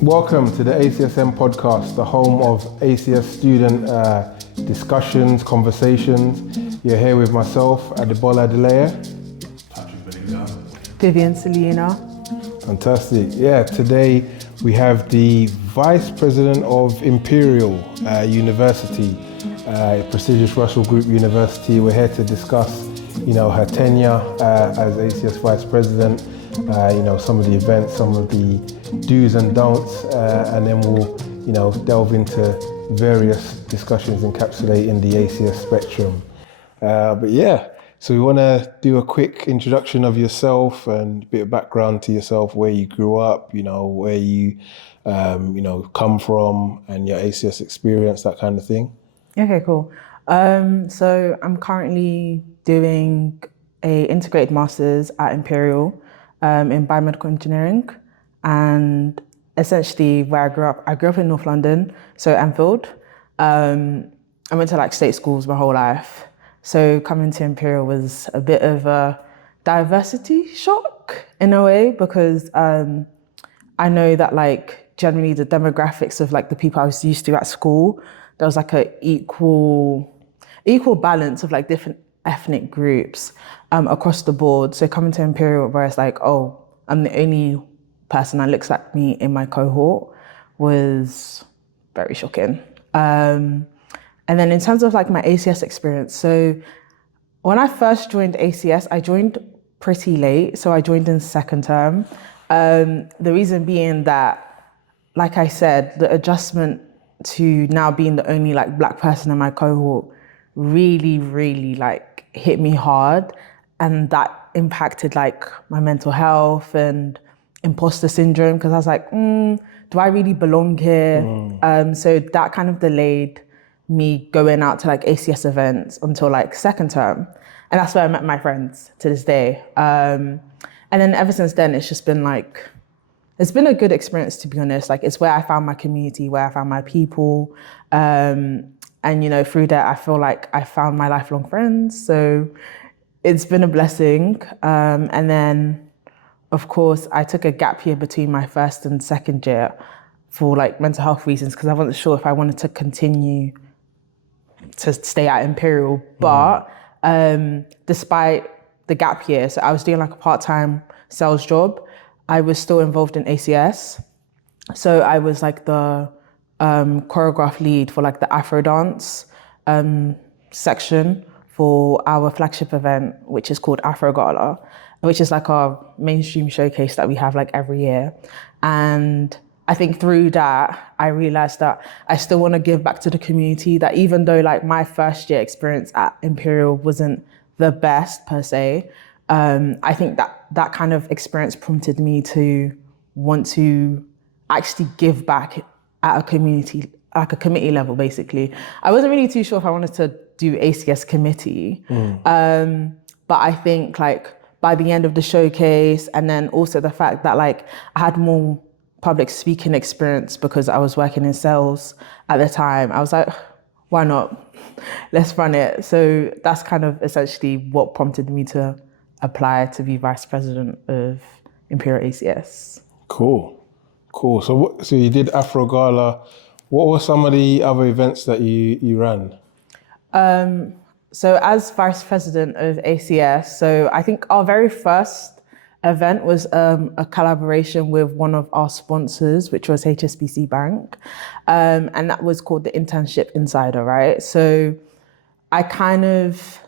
Welcome to the ACSM podcast, the home of ACS student discussions, conversations. You're here with myself, Adebola Adeleye. Vivian Sullyunna. Fantastic. Yeah, today we have the Vice President of Imperial University, a prestigious Russell Group University. We're here to discuss, her tenure as ACS Vice President, some of the events, some of the do's and don'ts, and then we'll, delve into various discussions encapsulating the ACS spectrum. So we want to do a quick introduction of yourself and a bit of background to yourself, where you grew up, where you, come from, and your ACS experience, that kind of thing. Okay, cool. So I'm currently doing a integrated master's at Imperial in biomedical engineering, and essentially where I grew up in North London, so Enfield. I went to state schools my whole life. So coming to Imperial was a bit of a diversity shock in a way, because I know that generally the demographics of the people I was used to at school, there was a equal balance of different ethnic groups across the board. So coming to Imperial, where it's I'm the only person that looks like me in my cohort, was very shocking. And then in terms of my ACS experience, so when I first joined ACS, I joined pretty late. So I joined in second term. The reason being that, like I said, the adjustment to now being the only black person in my cohort really, really hit me hard. And that impacted my mental health and imposter syndrome, because I was do I really belong here? So that kind of delayed me going out to ACS events until second term. And that's where I met my friends to this day. And then ever since then, it's just been it's been a good experience, to be honest. It's where I found my community, where I found my people. And through that, I feel I found my lifelong friends. So it's been a blessing. And then, of course, I took a gap year between my first and second year for mental health reasons, because I wasn't sure if I wanted to continue to stay at Imperial. But despite the gap year, so I was doing a part-time sales job, I was still involved in ACS. So I was the choreograph lead for the Afro dance section for our flagship event, which is called Afro Gala, which is our mainstream showcase that we have every year. And I think through that, I realized that I still want to give back to the community, that even though my first year experience at Imperial wasn't the best per se, I think that kind of experience prompted me to want to actually give back at a community, a committee level, basically. I wasn't really too sure if I wanted to do ACS committee, but I think by the end of the showcase, and then also the fact that I had more public speaking experience because I was working in sales at the time, I was why not? Let's run it. So that's kind of essentially what prompted me to apply to be Vice President of Imperial ACS. Cool. So you did Afro Gala. What were some of the other events that you ran? So as Vice President of ACS, so I think our very first event was a collaboration with one of our sponsors, which was HSBC Bank. And that was called the Internship Insider, right? So I kind of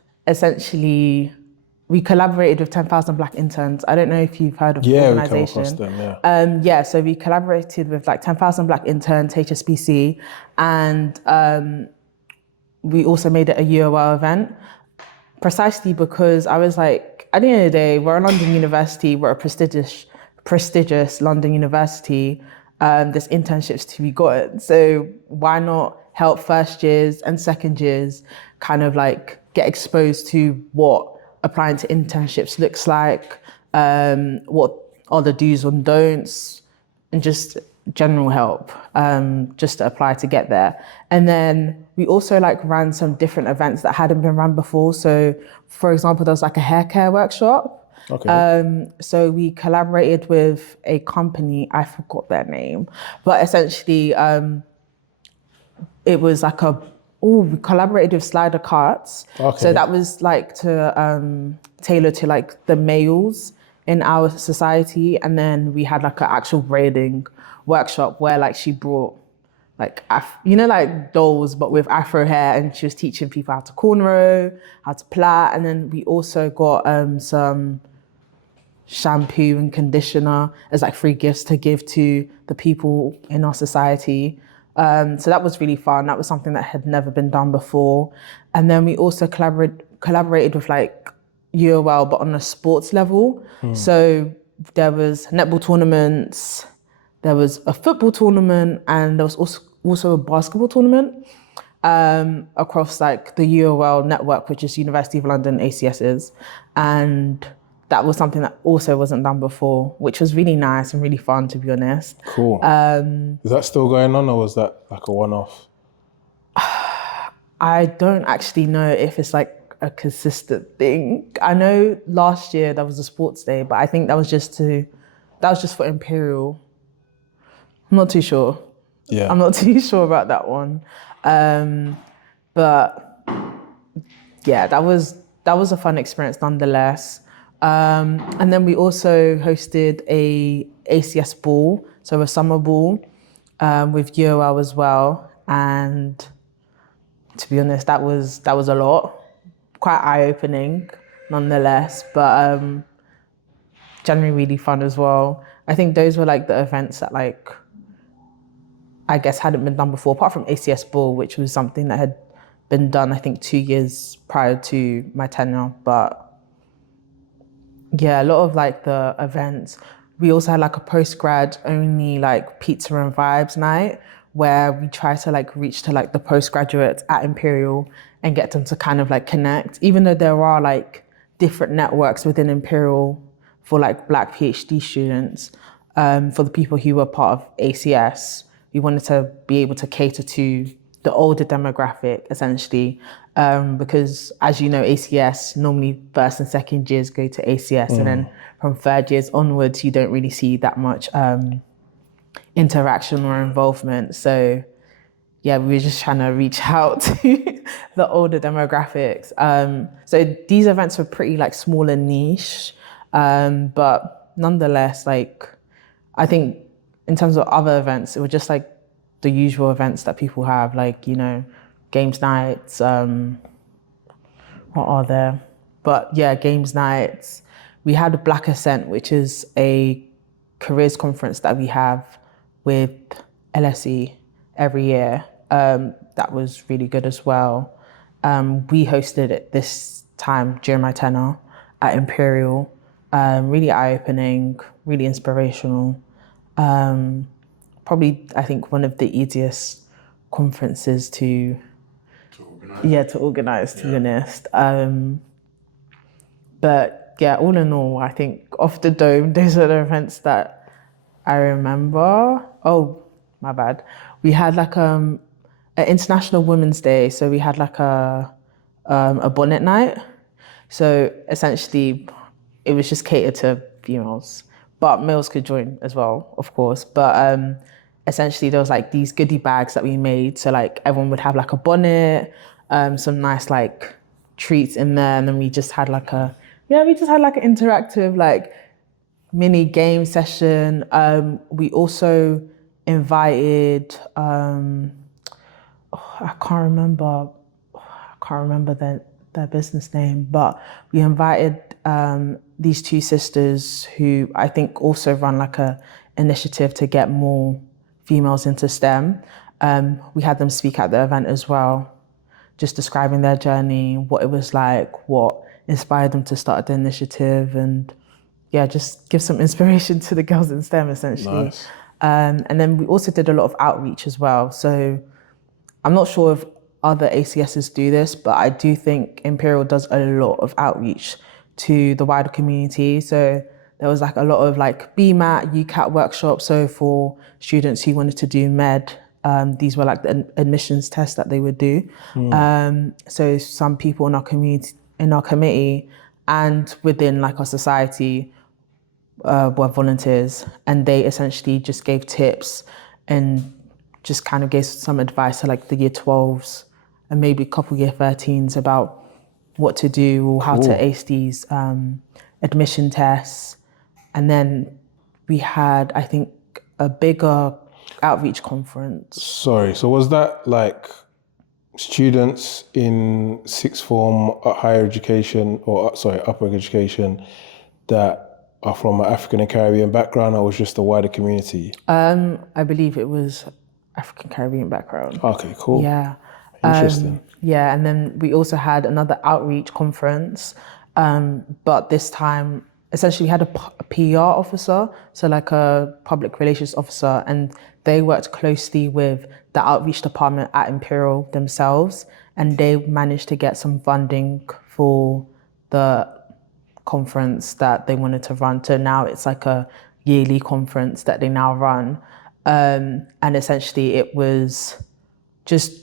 we collaborated with 10,000 Black Interns. I don't know if you've heard of the organization. We come across them, so we collaborated with 10,000 Black Interns, HSBC, and we also made it a UOL event, precisely because I was at the end of the day, we're a London university, we're a prestigious London university, there's internships to be gotten. So why not help first years and second years kind of get exposed to what applying to internships looks like, what are the do's and don'ts, and just general help, just to apply to get there. And then we also ran some different events that hadn't been run before. So for example, there was a hair care workshop. Okay. So we collaborated with a company, I forgot their name, but essentially it was like we collaborated with Slider Carts. Okay. So that was like to tailor to like the males in our society. And then we had like an actual braiding workshop where like she brought like, like dolls, but with Afro hair, and she was teaching people how to cornrow, how to plait. And then we also got some shampoo and conditioner as like free gifts to give to the people in our society. So that was really fun. That was something that had never been done before. And then we also collaborated with like UOL, but on a sports level. So there was netball tournaments, there was a football tournament, and there was also a basketball tournament across like the UOL network, which is University of London ACSs. And that was something that also wasn't done before, which was really nice and really fun, to be honest. Cool. Is that still going on, or was that like a one-off? I don't actually know if it's like a consistent thing. I know last year there was a sports day, but I think that was just for Imperial. I'm not too sure. Yeah. I'm not too sure about that one. But yeah, that was a fun experience nonetheless. And then we also hosted a ACS ball, so a summer ball with UOL as well. And to be honest, that was a lot, quite eye-opening nonetheless, but generally really fun as well. I think those were like the events that like, I guess hadn't been done before, apart from ACS ball, which was something that had been done, I think 2 years prior to my tenure. But yeah, a lot of like the events. We also had like a post-grad only like pizza and vibes night, where we try to like reach to like the postgraduates at Imperial and get them to kind of like connect, even though there are like different networks within Imperial for like Black PhD students. For the people who were part of ACS, we wanted to be able to cater to the older demographic, essentially, because as you know, ACS, normally first and second years go to ACS, and then from third years onwards, you don't really see that much interaction or involvement. So yeah, we were just trying to reach out to the older demographics. So these events were pretty like small and niche, but nonetheless, like I think in terms of other events, it was just like the usual events that people have, like, you know, games nights, what are there? But yeah, games nights. We had a Black Ascent, which is a careers conference that we have with LSE every year. That was really good as well. We hosted it this time during my tenure at Imperial. Really eye-opening, really inspirational. Probably, I think, one of the easiest conferences to organize, to be honest. But yeah, all in all, I think off the dome, those are the events that I remember. Oh, my bad. We had like an International Women's Day, so we had like a bonnet night. So essentially, it was just catered to females, but males could join as well, of course. But essentially, there was like these goodie bags that we made. So like everyone would have like a bonnet, some nice like treats in there, and then we just had like an interactive like mini game session. We also invited I can't remember their business name, but we invited these two sisters who I think also run like a initiative to get more females into STEM. We had them speak at the event as well, just describing their journey, what it was like, what inspired them to start the initiative, and yeah, just give some inspiration to the girls in STEM, essentially. Nice. And then we also did a lot of outreach as well. So I'm not sure if other ACSs do this, but I do think Imperial does a lot of outreach to the wider community. So there was like a lot of like BMAT, UCAT workshops. So for students who wanted to do med, these were like the admissions tests that they would do. So some people in our community, in our committee, and within like our society were volunteers, and they essentially just gave tips and just kind of gave some advice to like the year 12s and maybe a couple year 13s about what to do or how to ace these admission tests. And then we had, I think, a bigger outreach conference. Sorry, so was that like students in sixth form, higher education, or upper education that are from an African and Caribbean background, or was just the wider community? I believe it was African Caribbean background. Okay, cool. Yeah. Interesting. Yeah, and then we also had another outreach conference, but this time, essentially we had a PR officer, so like a public relations officer, and they worked closely with the outreach department at Imperial themselves, and they managed to get some funding for the conference that they wanted to run. So now it's like a yearly conference that they now run. And essentially it was just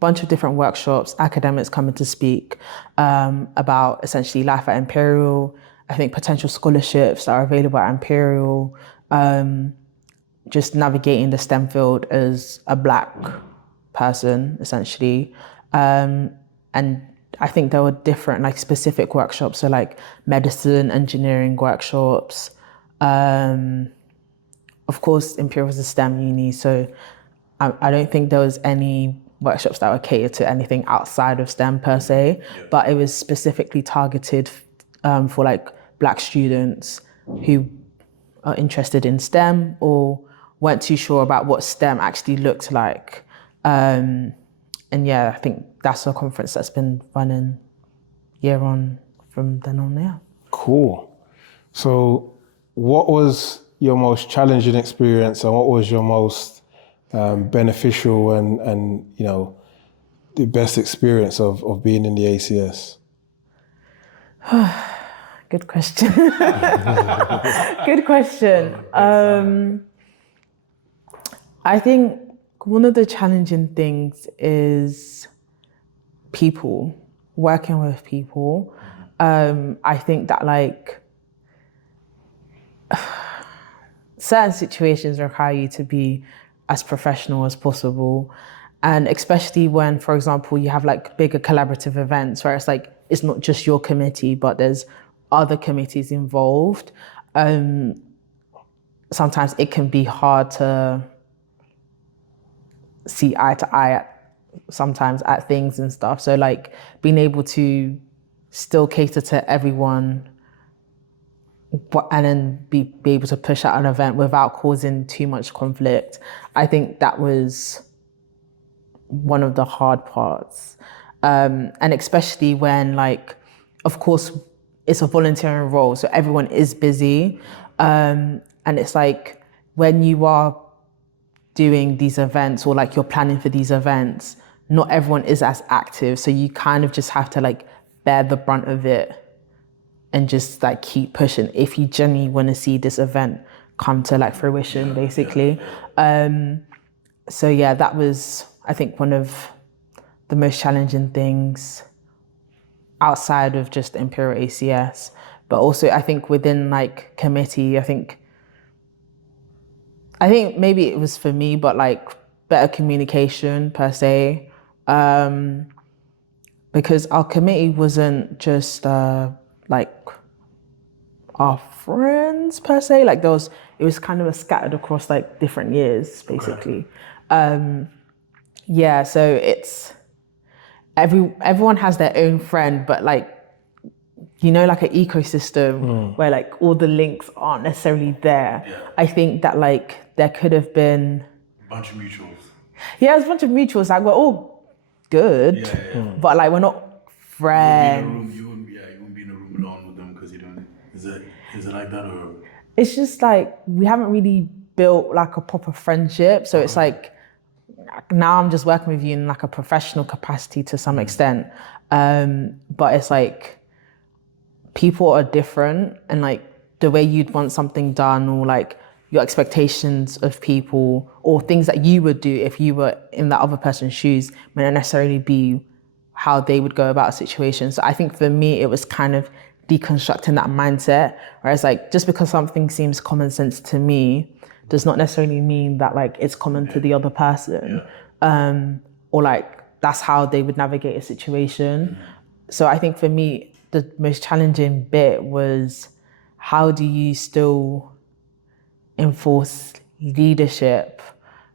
bunch of different workshops, academics coming to speak about essentially life at Imperial, I think potential scholarships that are available at Imperial, just navigating the STEM field as a Black person, essentially. And I think there were different like specific workshops, so like medicine, engineering workshops. Of course, Imperial is a STEM uni, so I don't think there was any workshops that were catered to anything outside of STEM per se, but it was specifically targeted for like Black students who are interested in STEM or weren't too sure about what STEM actually looked like. And yeah, I think that's a conference that's been running year on from then on, yeah. Cool. So what was your most challenging experience and what was your most beneficial and you know, the best experience of being in the ACS? Good question. Good question. I think one of the challenging things is people, working with people. I think that like certain situations require you to be as professional as possible. And especially when, for example, you have like bigger collaborative events where it's like, it's not just your committee, but there's other committees involved. Sometimes it can be hard to see eye to eye sometimes at things and stuff. So like being able to still cater to everyone and then be able to push out an event without causing too much conflict, I think that was one of the hard parts. And especially when like, of course, it's a volunteering role, so everyone is busy. And it's like when you are doing these events or like you're planning for these events, not everyone is as active. So you kind of just have to like bear the brunt of it and just like keep pushing if you genuinely want to see this event come to like fruition, basically. So yeah, that was, I think, one of the most challenging things outside of just Imperial ACS. But also I think within like committee, I think maybe it was for me, but like better communication per se. Because our committee wasn't just like our friends per se, like it was kind of scattered across like different years, basically. Yeah, so it's, everyone has their own friend, but like, you know, like an ecosystem where like all the links aren't necessarily there. Yeah. I think that like there could have been a bunch of mutuals. Yeah, there's a bunch of mutuals. Like we're all good, but like we're not friends. You wouldn't be in a room alone with them because you don't. Is it like that or? It's just like we haven't really built like a proper friendship. So it's like now I'm just working with you in like a professional capacity to some extent, but it's like people are different, and like the way you'd want something done, or like your expectations of people, or things that you would do if you were in that other person's shoes, may not necessarily be how they would go about a situation. So I think for me, it was kind of deconstructing that mindset. Whereas like, just because something seems common sense to me does not necessarily mean that like it's common to the other person. Or like, that's how they would navigate a situation. So I think for me, the most challenging bit was, how do you still enforce leadership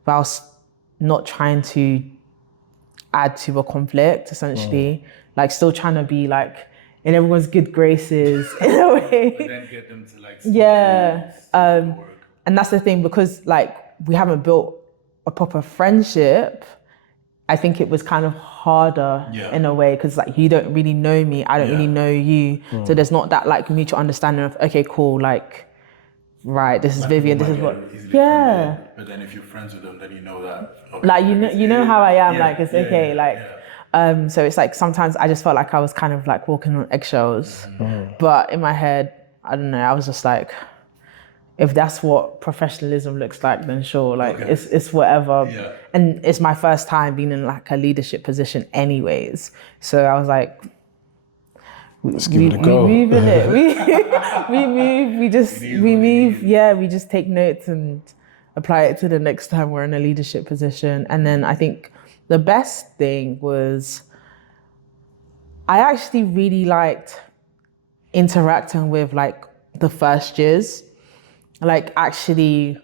whilst not trying to add to a conflict, essentially? Like, still trying to be like in everyone's good graces in a way. But then get them to like work. And that's the thing, because like we haven't built a proper friendship. I think it was kind of harder in a way, because like you don't really know me, I don't really know you. So there's not that like mutual understanding of, okay, cool, like, right, this is Vivian, this is what. But then if you're friends with them, then you know that. Okay, like you know how I am, like it's okay, like. So it's like sometimes I just felt like I was kind of like walking on eggshells. But in my head, I don't know, I was just like, if that's what professionalism looks like, then sure, like it's whatever. And it's my first time being in like a leadership position anyways. So I was like, let's give it a go. We move in it. We move. Yeah, we just take notes and apply it to the next time we're in a leadership position. And then I think the best thing was, I actually really liked interacting with like the first years. Like actually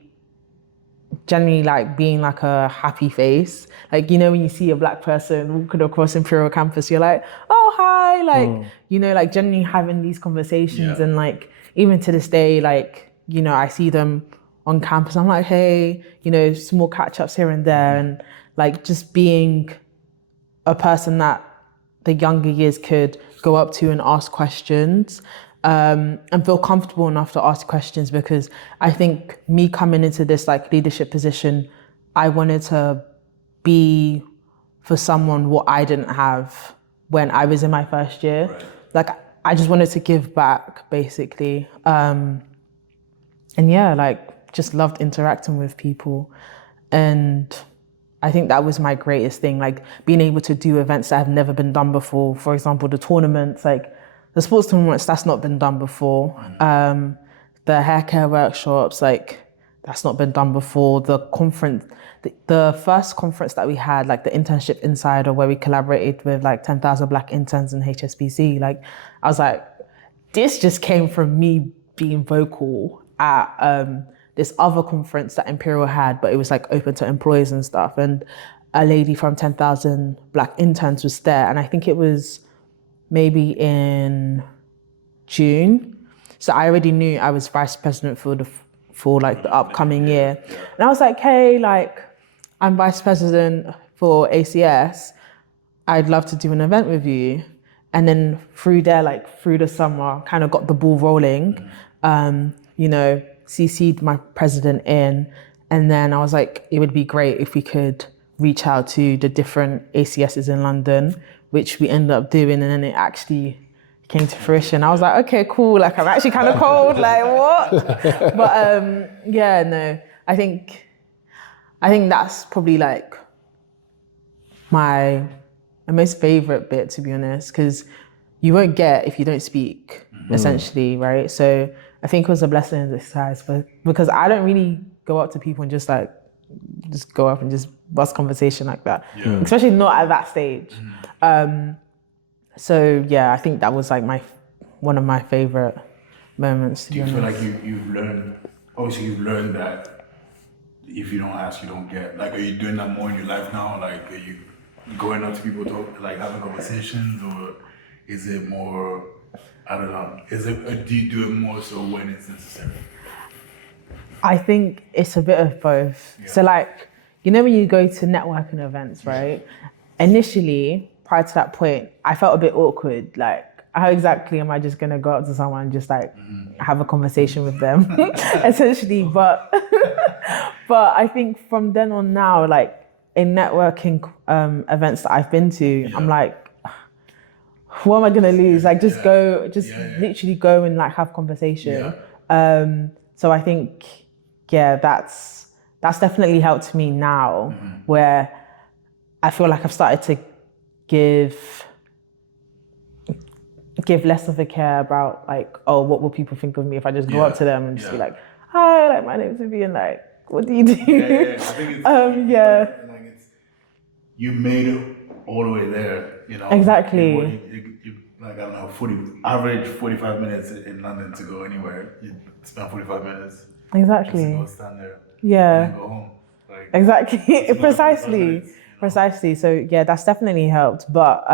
generally like being like a happy face. Like, you know, when you see a black person walking across Imperial campus, you're like, oh, hi. Like, you know, like generally having these conversations. And like, even to this day, like, you know, I see them on campus. I'm like, hey, you know, small catch ups here and there. And like just being a person that the younger years could go up to and ask questions. And feel comfortable enough to ask questions, because I think me coming into this like leadership position, I wanted to be for someone what I didn't have when I was in my first year. Like I just wanted to give back, basically. And yeah, like just loved interacting with people. And I think that was my greatest thing, like being able to do events that have never been done before. For example, the tournaments, like the sports tournaments, that's not been done before. The hair care workshops, like that's not been done before. The conference, the first conference that we had, like the Internship Insider, where we collaborated with like 10,000 Black interns in HSBC. Like I was like, this just came from me being vocal at this other conference that Imperial had, but it was like open to employees and stuff. And a lady from 10,000 Black interns was there. And I think it was maybe in June. So I already knew I was vice president for like the upcoming year. And I was like, hey, like I'm vice president for ACS. I'd love to do an event with you. And then through there, like through the summer, kind of got the ball rolling, you know, CC'd my president in. And then I was like, it would be great if we could reach out to the different ACSs in London, which we ended up doing, and then it actually came to fruition. I was like, okay, cool, like I'm actually kind of cold, like what? But yeah, no, I think that's probably like my most favorite bit, to be honest, because you won't get if you don't speak, essentially, right? So I think it was a blessing in disguise, but because I don't really go up to people and just go up and just bust conversation like that, especially not at that stage. So yeah, I think that was like one of my favorite moments. Do you feel like you've learned that if you don't ask, you don't get? Like, are you doing that more in your life now? Like, are you going up to people, like having conversations, or is it more, I don't know, do you do it more so when it's necessary? I think it's a bit of both. So like, you know when you go to networking events, right? Initially, prior to that point, I felt a bit awkward. Like, how exactly am I just gonna go up to someone and just like have a conversation with them, essentially? But I think from then on now, like in networking events that I've been to, I'm like, what am I gonna lose? Like, just literally go and like have conversation. So I think, that's definitely helped me now, where I feel like I've started to give give less of a care about like, oh, what will people think of me if I just go up to them and just be Yeah. like, hi, like my name's Vivian, like, what do you do? Yeah. I think it's like it's you made it all the way there. You know. Exactly. You like I don't know, average 45 minutes in London to go anywhere. You spend 45 minutes. Exactly. Just to go stand there. Yeah. And then go home. Like, Exactly. it's Precisely. minutes, you know? Precisely. So yeah, that's definitely helped. But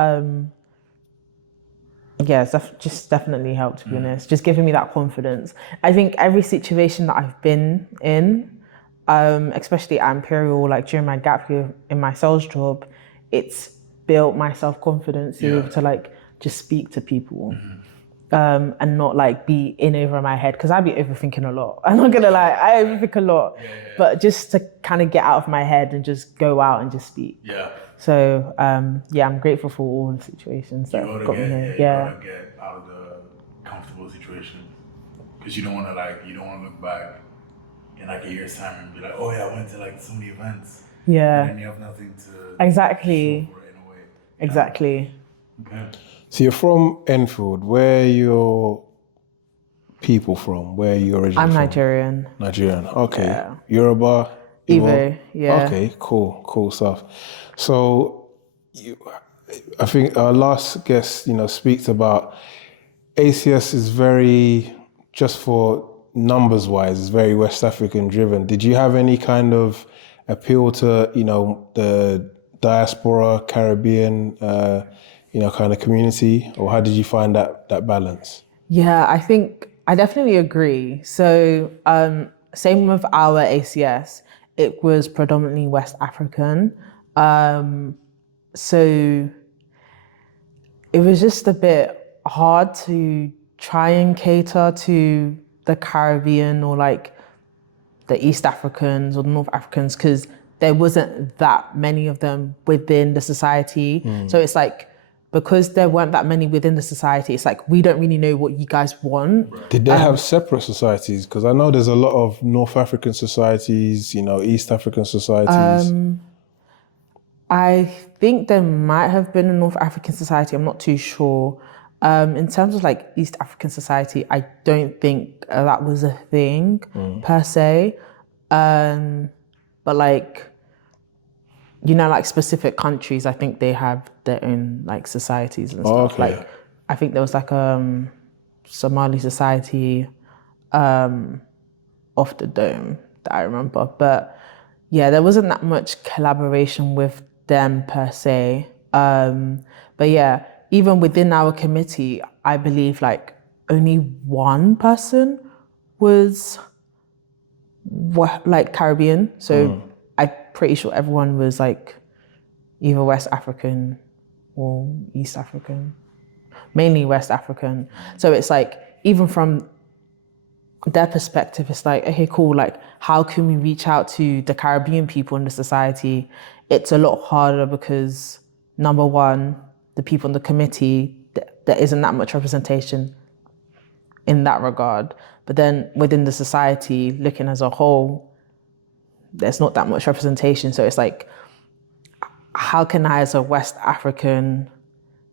yeah, it's just definitely helped, to be honest. Just giving me that confidence. I think every situation that I've been in, especially at Imperial, like during my gap year in my sales job, it's built my self-confidence to be able to like just speak to people. And not like be in over my head, because I'd be overthinking a lot. I'm not gonna lie, I overthink a lot. But just to kind of get out of my head and just go out and just speak. Yeah. So yeah, I'm grateful for all the situations that got me here. You gotta get out of the comfortable situation, because you don't want to look back in like a year's time and be like, oh yeah, I went to like so many events. Yeah. And then you have nothing to Exactly. show for it in a way. Exactly. Okay. So you're from Enfield. Where are your people from? Where are you originally I'm from? Nigerian. Nigerian. Okay. Yeah. Yoruba? Igbo, yeah. Okay, cool stuff. So I think our last guest, speaks about ACS is very, just for numbers wise, is very West African driven. Did you have any kind of appeal to, the diaspora, Caribbean, kind of community, or how did you find that balance? Yeah, I think I definitely agree. So same with our ACS, it was predominantly West African. So it was just a bit hard to try and cater to the Caribbean or like the East Africans or the North Africans, because there wasn't that many of them within the society. So it's like, because there weren't that many within the society, it's like, we don't really know what you guys want. Did they have separate societies? Because I know there's a lot of North African societies, East African societies. I think there might have been a North African society, I'm not too sure. In terms of like East African society, I don't think that was a thing per se. But like, like specific countries, I think they have their own like societies and stuff. Okay. Like, I think there was like Somali society off the Dome that I remember. But yeah, there wasn't that much collaboration with them per se. But yeah, even within our committee, I believe like only one person was like Caribbean. So I'm pretty sure everyone was like either West African or East African, mainly West African. So it's like, even from their perspective, it's like, okay, cool, like how can we reach out to the Caribbean people in the society? It's a lot harder because, number one, the people in the committee, there isn't that much representation in that regard. But then within the society, looking as a whole, there's not that much representation. So it's like, how can I as a West African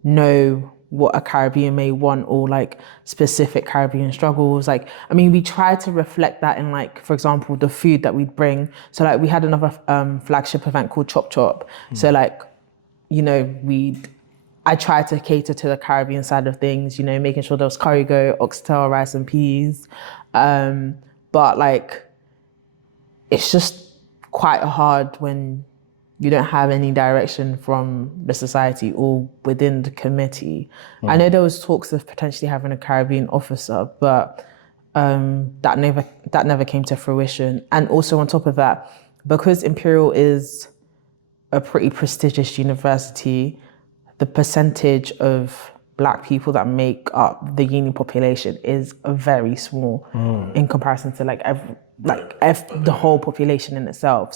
know what a Caribbean may want, or like specific Caribbean struggles? Like, I mean, we try to reflect that in like, for example, the food that we'd bring. So like we had another flagship event called Chop Chop. So like, I tried to cater to the Caribbean side of things, making sure there was curry goat, oxtail, rice and peas. But like, it's just quite hard when you don't have any direction from the society or within the committee. I know there was talks of potentially having a Caribbean officer, but that never came to fruition. And also on top of that, because Imperial is a pretty prestigious university, the percentage of Black people that make up the uni population is very small in comparison to the whole population in itself.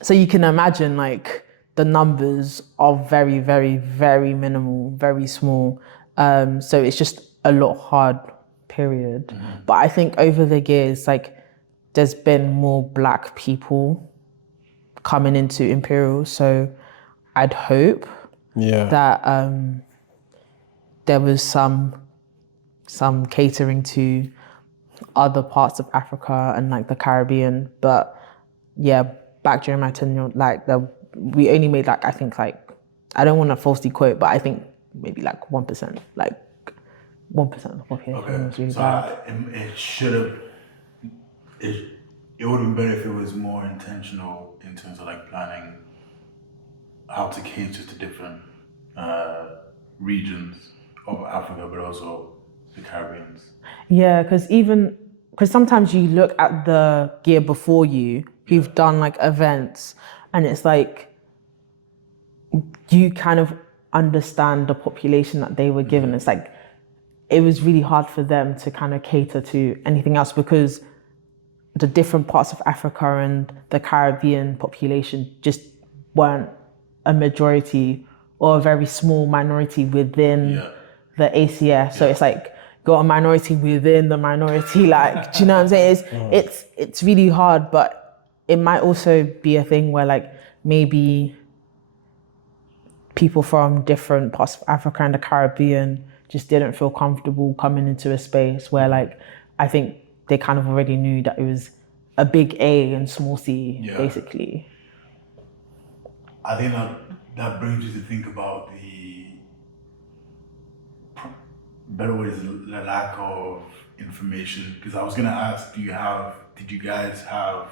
So you can imagine like the numbers are very, very, very minimal, very small. So it's just a lot hard, period. But I think over the years, like there's been more Black people coming into Imperial. So I'd hope that there was some catering to other parts of Africa and like the Caribbean, but yeah, back during my tenure, like we only made like, I think like, I don't want to falsely quote, but I think maybe like 1%, like 1% of the population was really bad. It should have, it would have been better if it was more intentional in terms of like planning how to cater to different regions of Africa, but also the Caribbeans. Yeah, because sometimes you look at the gear before you, who've done like events, and it's like, you kind of understand the population that they were given. It's like, it was really hard for them to kind of cater to anything else because the different parts of Africa and the Caribbean population just weren't a majority or a very small minority within the ACS. So it's like, got a minority within the minority, like, do you know what I'm saying? It's really hard, but it might also be a thing where like maybe people from different parts of Africa and the Caribbean just didn't feel comfortable coming into a space where like, I think they kind of already knew that it was a big A and small C, basically. I think that brings you to think about the better ways, the lack of information. Because I was gonna ask, did you guys have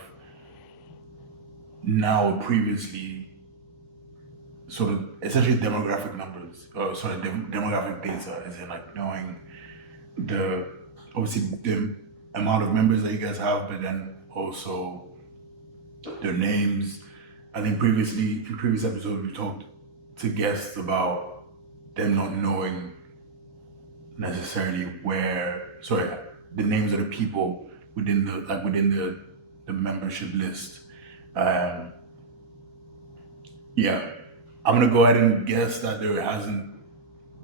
now or previously sort of essentially demographic numbers or sort of demographic data, as in like knowing obviously the amount of members that you guys have, but then also their names. I think previously, in previous episodes, we talked to guests about them not knowing necessarily the names of the people within the membership list. I'm gonna go ahead and guess that there hasn't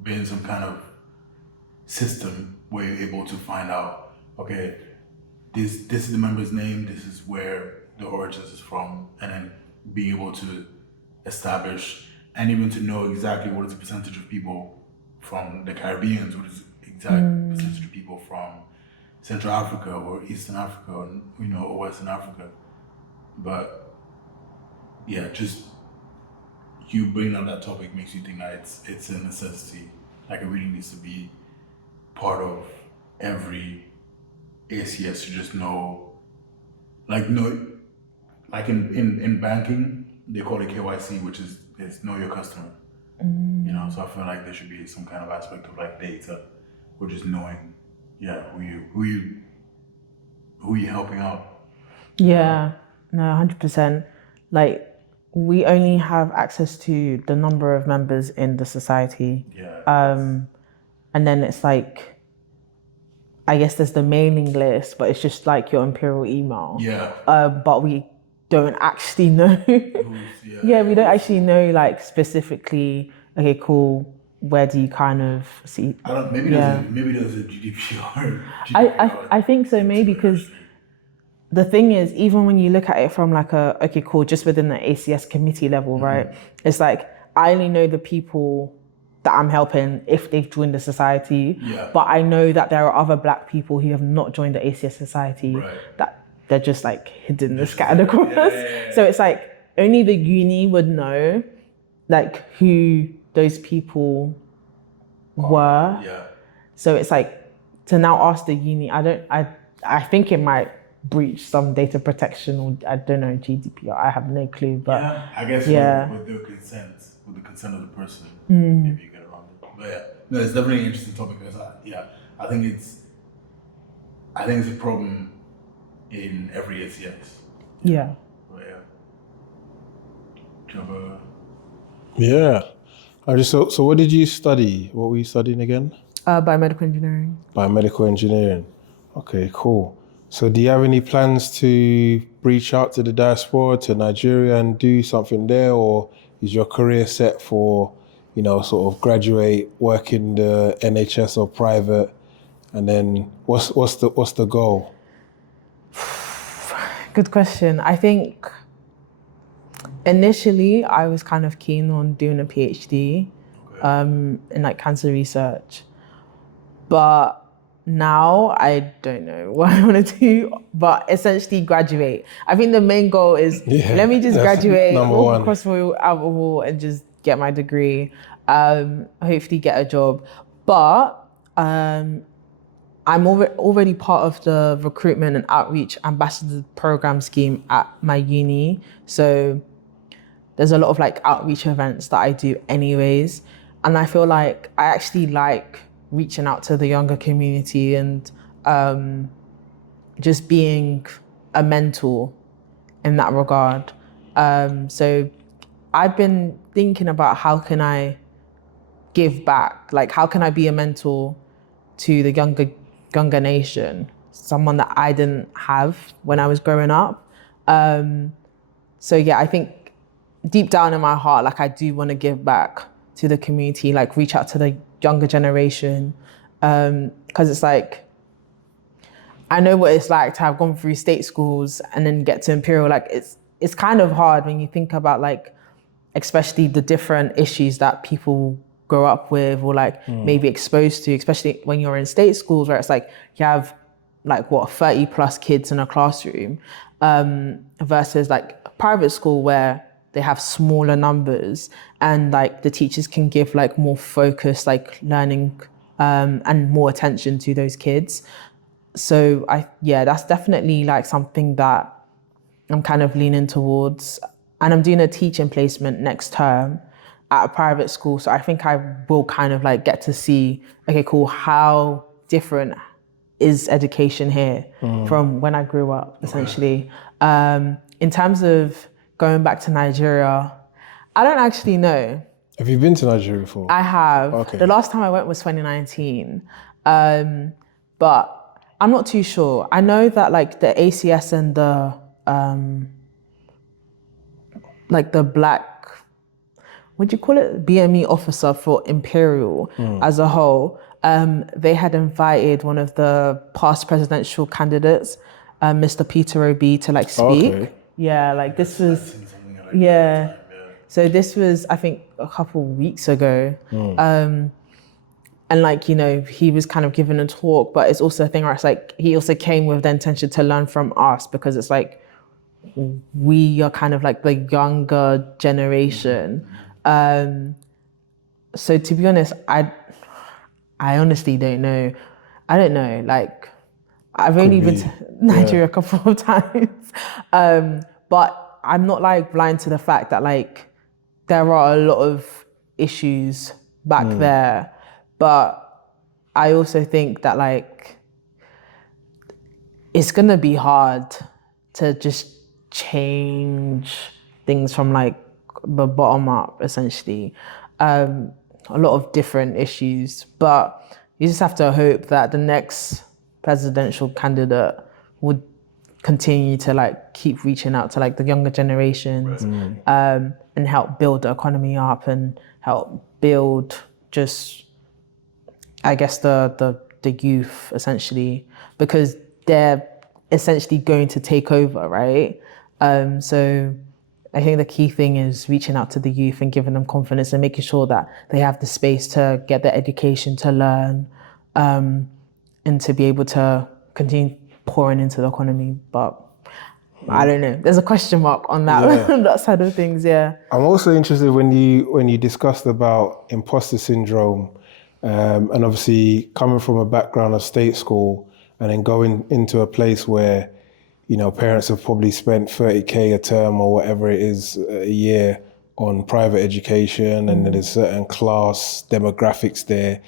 been some kind of system where you're able to find out, okay, this is the member's name, this is where the origins is from, and then being able to establish and even to know exactly what is the percentage of people from the Caribbean, what is the exact percentage of people from Central Africa or Eastern Africa, or, or Western Africa. But yeah, just you bringing up that topic makes you think that it's a necessity. Like it really needs to be part of every ACS to just know, like in banking, they call it KYC, which is know your customer. So I feel like there should be some kind of aspect of like data, or just knowing, who you helping out. Yeah, no, 100%. Like, we only have access to the number of members in the society. And then it's like, I guess there's the mailing list, but it's just like your Imperial email. But we don't actually know. We don't actually know like specifically, okay, cool, where do you kind of see? Maybe there's a GDPR. I think so, maybe, because the thing is, even when you look at it from like okay, cool, just within the ACS committee level, right? It's like, I only know the people that I'm helping if they've joined the society. But I know that there are other Black people who have not joined the ACS society that they're just like hidden and scattered across. So it's like, only the uni would know like who those people were. So it's like, to now ask the uni, I think it might breach some data protection, or I don't know, GDPR, I have no clue, but I guess with their consent, with the consent of the person, maybe you get around it. But no, it's definitely an interesting topic, because I think it's a problem in every ACS. But So what did you study? What were you studying again? Biomedical engineering. Biomedical engineering. Okay, cool. So do you have any plans to reach out to the diaspora, to Nigeria, and do something there, or is your career set for, sort of graduate, work in the NHS or private, and then what's the goal? Good question. I think initially I was kind of keen on doing a PhD, in like cancer research. But now I don't know what I want to do, but essentially graduate. I think the main goal is let me just graduate, walk across the outer wall and just get my degree, hopefully get a job. But I'm already part of the recruitment and outreach ambassador program scheme at my uni. So there's a lot of like outreach events that I do anyways. And I feel like I actually like reaching out to the younger community and just being a mentor in that regard. So I've been thinking about how can I give back? Like how can I be a mentor to the younger nation, someone that I didn't have when I was growing up. So yeah, I think deep down in my heart, like I do want to give back to the community, like reach out to the younger generation. Because it's like, I know what it's like to have gone through state schools and then get to Imperial. Like it's kind of hard when you think about like, especially the different issues that people grow up with or like maybe exposed to, especially when you're in state schools where it's like you have like 30 plus kids in a classroom versus like private school where they have smaller numbers and like the teachers can give like more focused like learning and more attention to those kids. So that's definitely like something that I'm kind of leaning towards. And I'm doing a teaching placement next term at a private school. So I think I will kind of like get to see, okay, cool, how different is education here from when I grew up, essentially. In terms of going back to Nigeria, I don't actually know. Have you been to Nigeria before? I have. Okay. The last time I went was 2019. But I'm not too sure. I know that like the ACS and the like the black, what do you call it? BME officer for Imperial as a whole, they had invited one of the past presidential candidates, Mr. Peter Obi, to like speak. Okay. Yeah, like this was, yeah. So this was, I think, a couple weeks ago. And like, you know, he was kind of giving a talk, but it's also a thing where it's like, he also came with the intention to learn from us because it's like, we are kind of like the younger generation. So to be honest, I honestly don't know. I don't know, like, I've only been to Nigeria a couple of times. But I'm not like blind to the fact that like, there are a lot of issues back there. But I also think that like, it's gonna be hard to just change things from like the bottom up, essentially. A lot of different issues, but you just have to hope that the next presidential candidate would continue to like keep reaching out to like the younger generations, and help build the economy up and help build just, I guess, the youth, essentially, because they're essentially going to take over, right? So I think the key thing is reaching out to the youth and giving them confidence and making sure that they have the space to get their education, to learn, and to be able to continue pouring into the economy. But I don't know. There's a question mark on that, that side of things, yeah. I'm also interested when you discussed about imposter syndrome, and obviously coming from a background of state school and then going into a place where, you know, parents have probably spent 30K a term or whatever it is a year on private education, and there's certain class demographics there.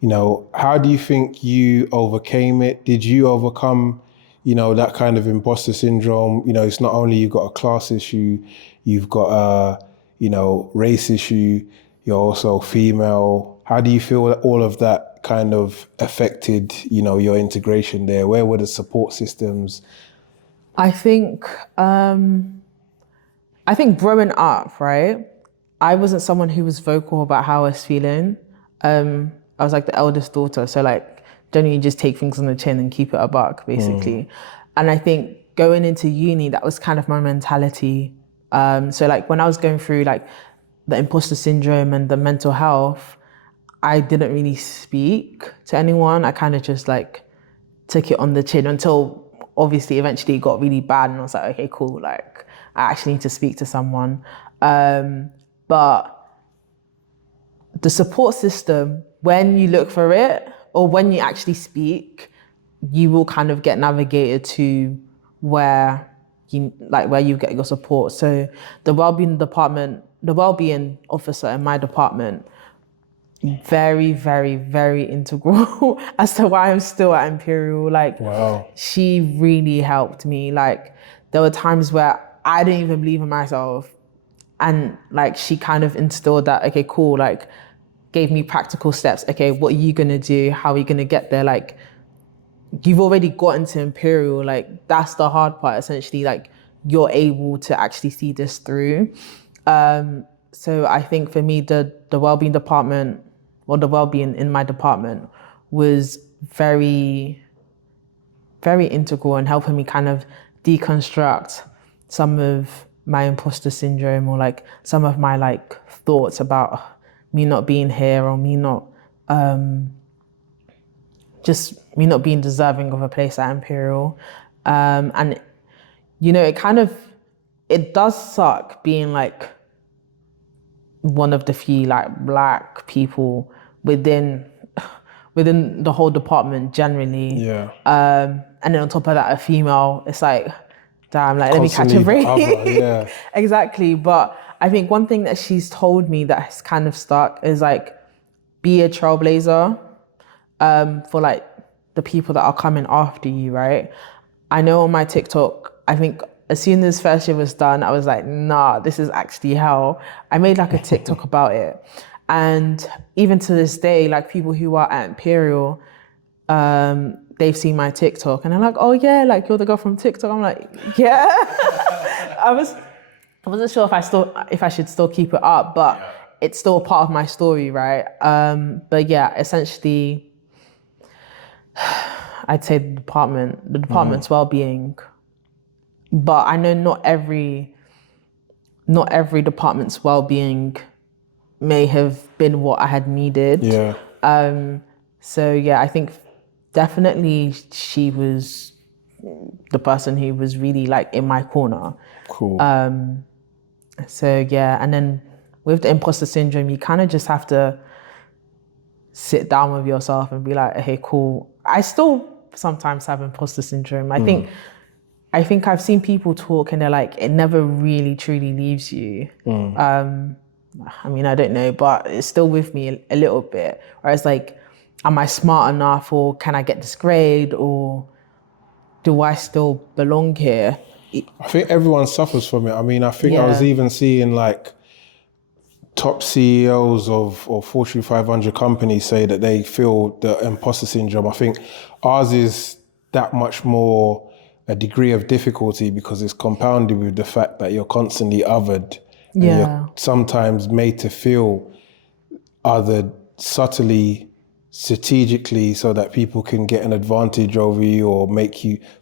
You know, how do you think you overcame it? Did you overcome, you know, that kind of imposter syndrome? You know, it's not only you've got a class issue, you've got a, you know, race issue, you're also female. How do you feel that all of that kind of affected, you know, your integration there? Where were the support systems? I think growing up, right, I wasn't someone who was vocal about how I was feeling. I was like the eldest daughter, so like generally just take things on the chin and keep it a buck, basically. And I think going into uni, that was kind of my mentality. So like when I was going through like the imposter syndrome and the mental health, I didn't really speak to anyone. I kind of just like took it on the chin until obviously eventually it got really bad and I was like, okay, cool, like I actually need to speak to someone. But the support system, when you look for it or when you actually speak, you will kind of get navigated to where you get your support. So the wellbeing officer in my department, very, very, very integral as to why I'm still at Imperial. Like, Wow. She really helped me. Like, there were times where I didn't even believe in myself. And like, she kind of instilled that, okay, cool, like gave me practical steps. Okay, what are you gonna do? How are you gonna get there? Like, you've already gotten to Imperial. Like, that's the hard part, essentially. Like, you're able to actually see this through. So I think for me, the wellbeing department, or the wellbeing in my department, was very, very integral in helping me kind of deconstruct some of my imposter syndrome, or like some of my like thoughts about me not being here, or me not not being deserving of a place at Imperial. And you know, it does suck being like one of the few like Black people within the whole department generally. Yeah. And then on top of that, a female. It's like, damn, like, let me catch a break. Yeah. Exactly. But I think one thing that she's told me that has kind of stuck is like, be a trailblazer for like the people that are coming after you, right? I know on my TikTok, I think as soon as first year was done, I was like, nah, this is actually hell. I made like a TikTok about it. And even to this day, like people who are at Imperial, they've seen my TikTok and they're like, oh yeah, like you're the girl from TikTok. I'm like, yeah. I wasn't sure if I should still keep it up, but it's still a part of my story, right? But yeah, essentially, I'd say the department's well-being. But I know not every department's well-being may have been what I had needed. Yeah. So yeah, I think definitely she was the person who was really like in my corner. Cool. So yeah, and then with the imposter syndrome, you kind of just have to sit down with yourself and be like, okay, cool. I still sometimes have imposter syndrome. I think I've seen people talk and they're like, it never really truly leaves you. I mean, I don't know, but it's still with me a little bit. Whereas like, am I smart enough, or can I get this grade, or do I still belong here? I think everyone suffers from it. I mean, I think I was even seeing like top CEOs of Fortune 500 companies say that they feel the imposter syndrome. I think ours is that much more a degree of difficulty because it's compounded with the fact that you're constantly othered. And you're sometimes made to feel othered subtly, strategically, so that people can get an advantage over you or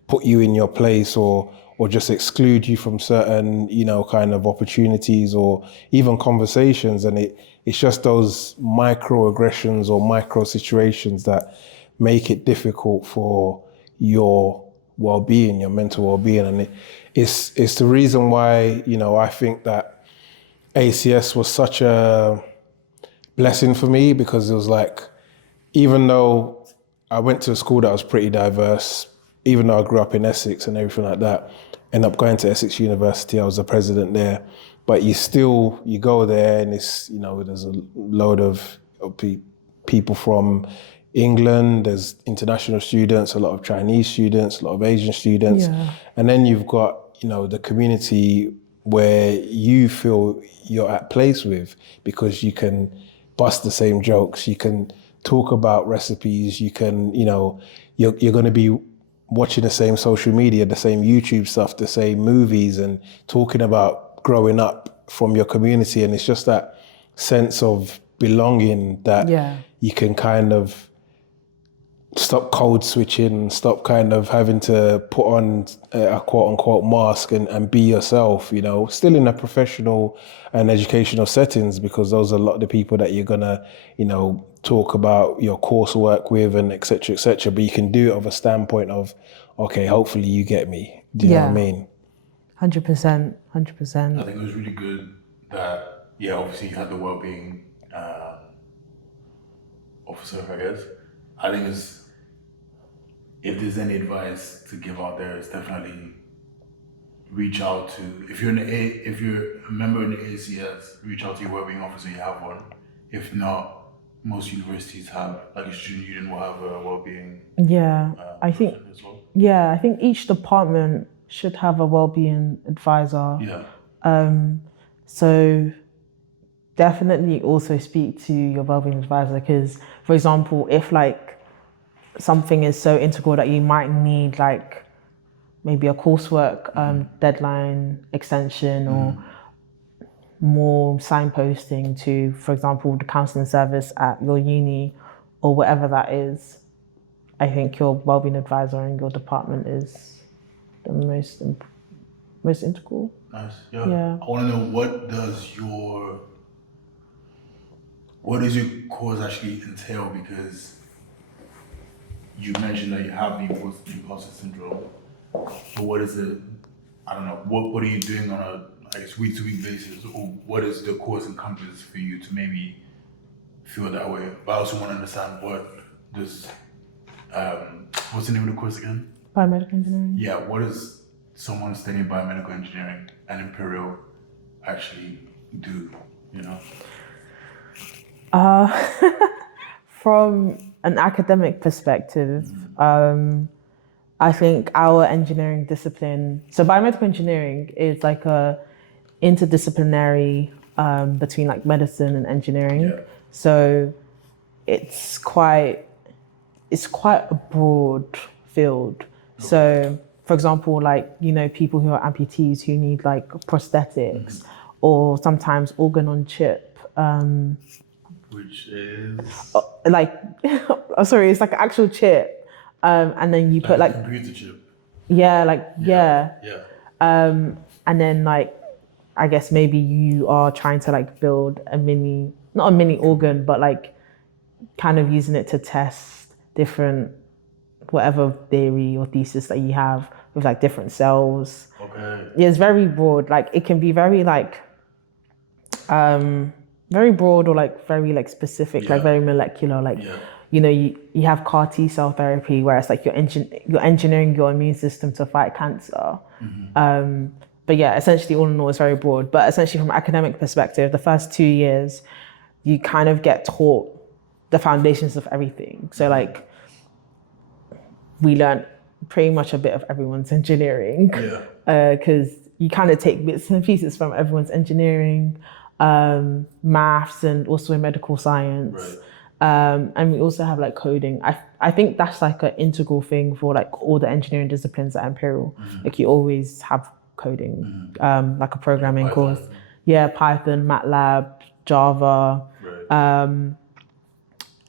put you in your place, or just exclude you from certain, kind of opportunities or even conversations. And it's just those microaggressions or micro situations that make it difficult for your well-being, your mental well-being. And it's the reason why, I think that ACS was such a blessing for me, because it was like, even though I went to a school that was pretty diverse, even though I grew up in Essex and everything like that, ended up going to Essex University, I was the president there, but you go there and it's, there's a load of people from England, there's international students, a lot of Chinese students, a lot of Asian students. Yeah. And then you've got, the community where you feel you're at place with, because you can bust the same jokes, you can talk about recipes, you can, you're going to be watching the same social media, the same YouTube stuff, the same movies, and talking about growing up from your community. And it's just that sense of belonging that you can kind of stop code switching, stop kind of having to put on a quote unquote mask and be yourself, still in a professional and educational settings, because those are a lot of the people that you're gonna, talk about your coursework with and et cetera, but you can do it of a standpoint of, okay, hopefully you get me. Do you know what I mean? 100%. I think it was really good that, obviously you had the well-being officer, I guess. I think if there's any advice to give out there, it's definitely reach out to, if you're a member in the ACS, reach out to your well-being officer, you have one. If not, most universities have, like a student union will have a well-being I think as well. I think each department should have a well-being advisor. So definitely also speak to your well-being advisor, because, for example, if like something is so integral that you might need like maybe a coursework deadline extension or more signposting to, for example, the counselling service at your uni or whatever that is, I think your wellbeing advisor in your department is the most integral. Nice. Yeah. I want to know, what does your course actually entail? Because you mentioned that you have the imposter syndrome. But what is it? I don't know. What are you doing on a, I guess, week-to-week basis? Or what is the course encompass for you to maybe feel that way? But I also want to understand what does, what's the name of the course again? Biomedical engineering. Yeah, what does someone studying biomedical engineering at Imperial actually do, you know? From an academic perspective, I think our engineering discipline, so biomedical engineering is like a interdisciplinary between like medicine and engineering. Yeah. So it's quite a broad field. Okay. So for example, like, you know, people who are amputees who need like prosthetics or sometimes organ on chip. Which is? Sorry, it's like an actual chip. And then you put like a computer chip. Yeah. And then like, I guess maybe you are trying to like build not a mini organ, but like kind of using it to test different, whatever theory or thesis that you have with like different cells. Okay. Yeah, it's very broad. Like it can be very like, very broad or like very like specific, like very molecular, like, you know, you have CAR T cell therapy where it's like you're engineering your immune system to fight cancer. But yeah, essentially all in all, it's very broad. But essentially from an academic perspective, the first 2 years, you kind of get taught the foundations of everything. So like, we learned pretty much a bit of everyone's engineering, because you kind of take bits and pieces from everyone's engineering, maths, and also in medical science. And we also have like coding. I think that's like an integral thing for like all the engineering disciplines at Imperial. Like you always have coding, like a programming course. Yeah, Python, MATLAB, Java.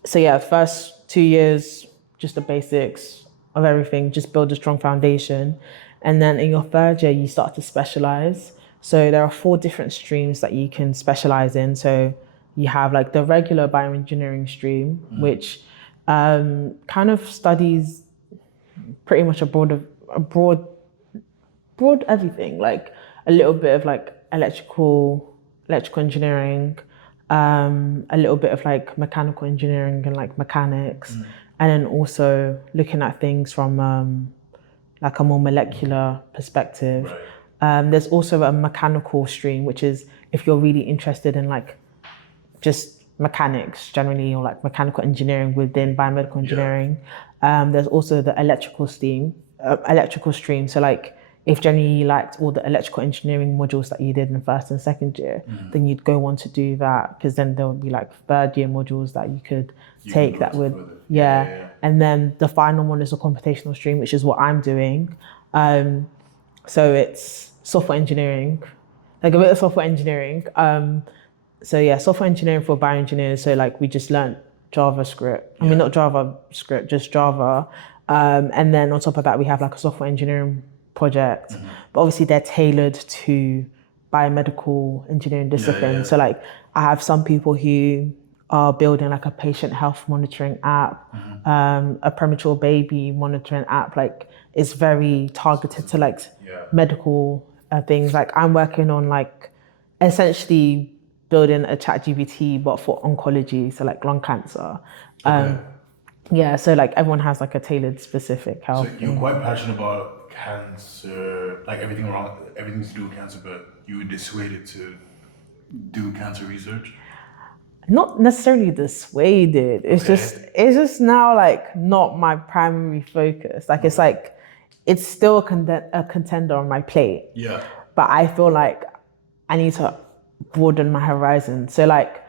So yeah, first 2 years, just the basics of everything, just build a strong foundation. And then in your third year, you start to specialize. So there are 4 different streams that you can specialize in. So you have like the regular bioengineering stream, which kind of studies pretty much a broad everything, like a little bit of like electrical engineering, a little bit of like mechanical engineering and like mechanics, and then also looking at things from like a more molecular perspective. There's also a mechanical stream, which is if you're really interested in like just mechanics generally, or like mechanical engineering within biomedical engineering. There's also the electrical stream. So like if generally you liked all the electrical engineering modules that you did in first and second year, then you'd go on to do that, because then there would be like third year modules that you could take that would, And then the final one is a computational stream, which is what I'm doing. So it's software engineering, like a bit of software engineering. So yeah, software engineering for bioengineers. So like we just learned JavaScript. I mean, not JavaScript, just Java. And then on top of that, we have like a software engineering project. But obviously they're tailored to biomedical engineering disciplines. So like I have some people who are building like a patient health monitoring app, a premature baby monitoring app. Like it's very targeted to like medical things. Like I'm working on like essentially building a ChatGPT but for oncology, so like lung cancer. Yeah, so like everyone has like a tailored specific health. So you're quite passionate about cancer, like everything to do with cancer, but you were dissuaded to do cancer research? Not necessarily dissuaded. It's just now like not my primary focus. Like it's still a contender on my plate. Yeah. But I feel like I need to broaden my horizon. So like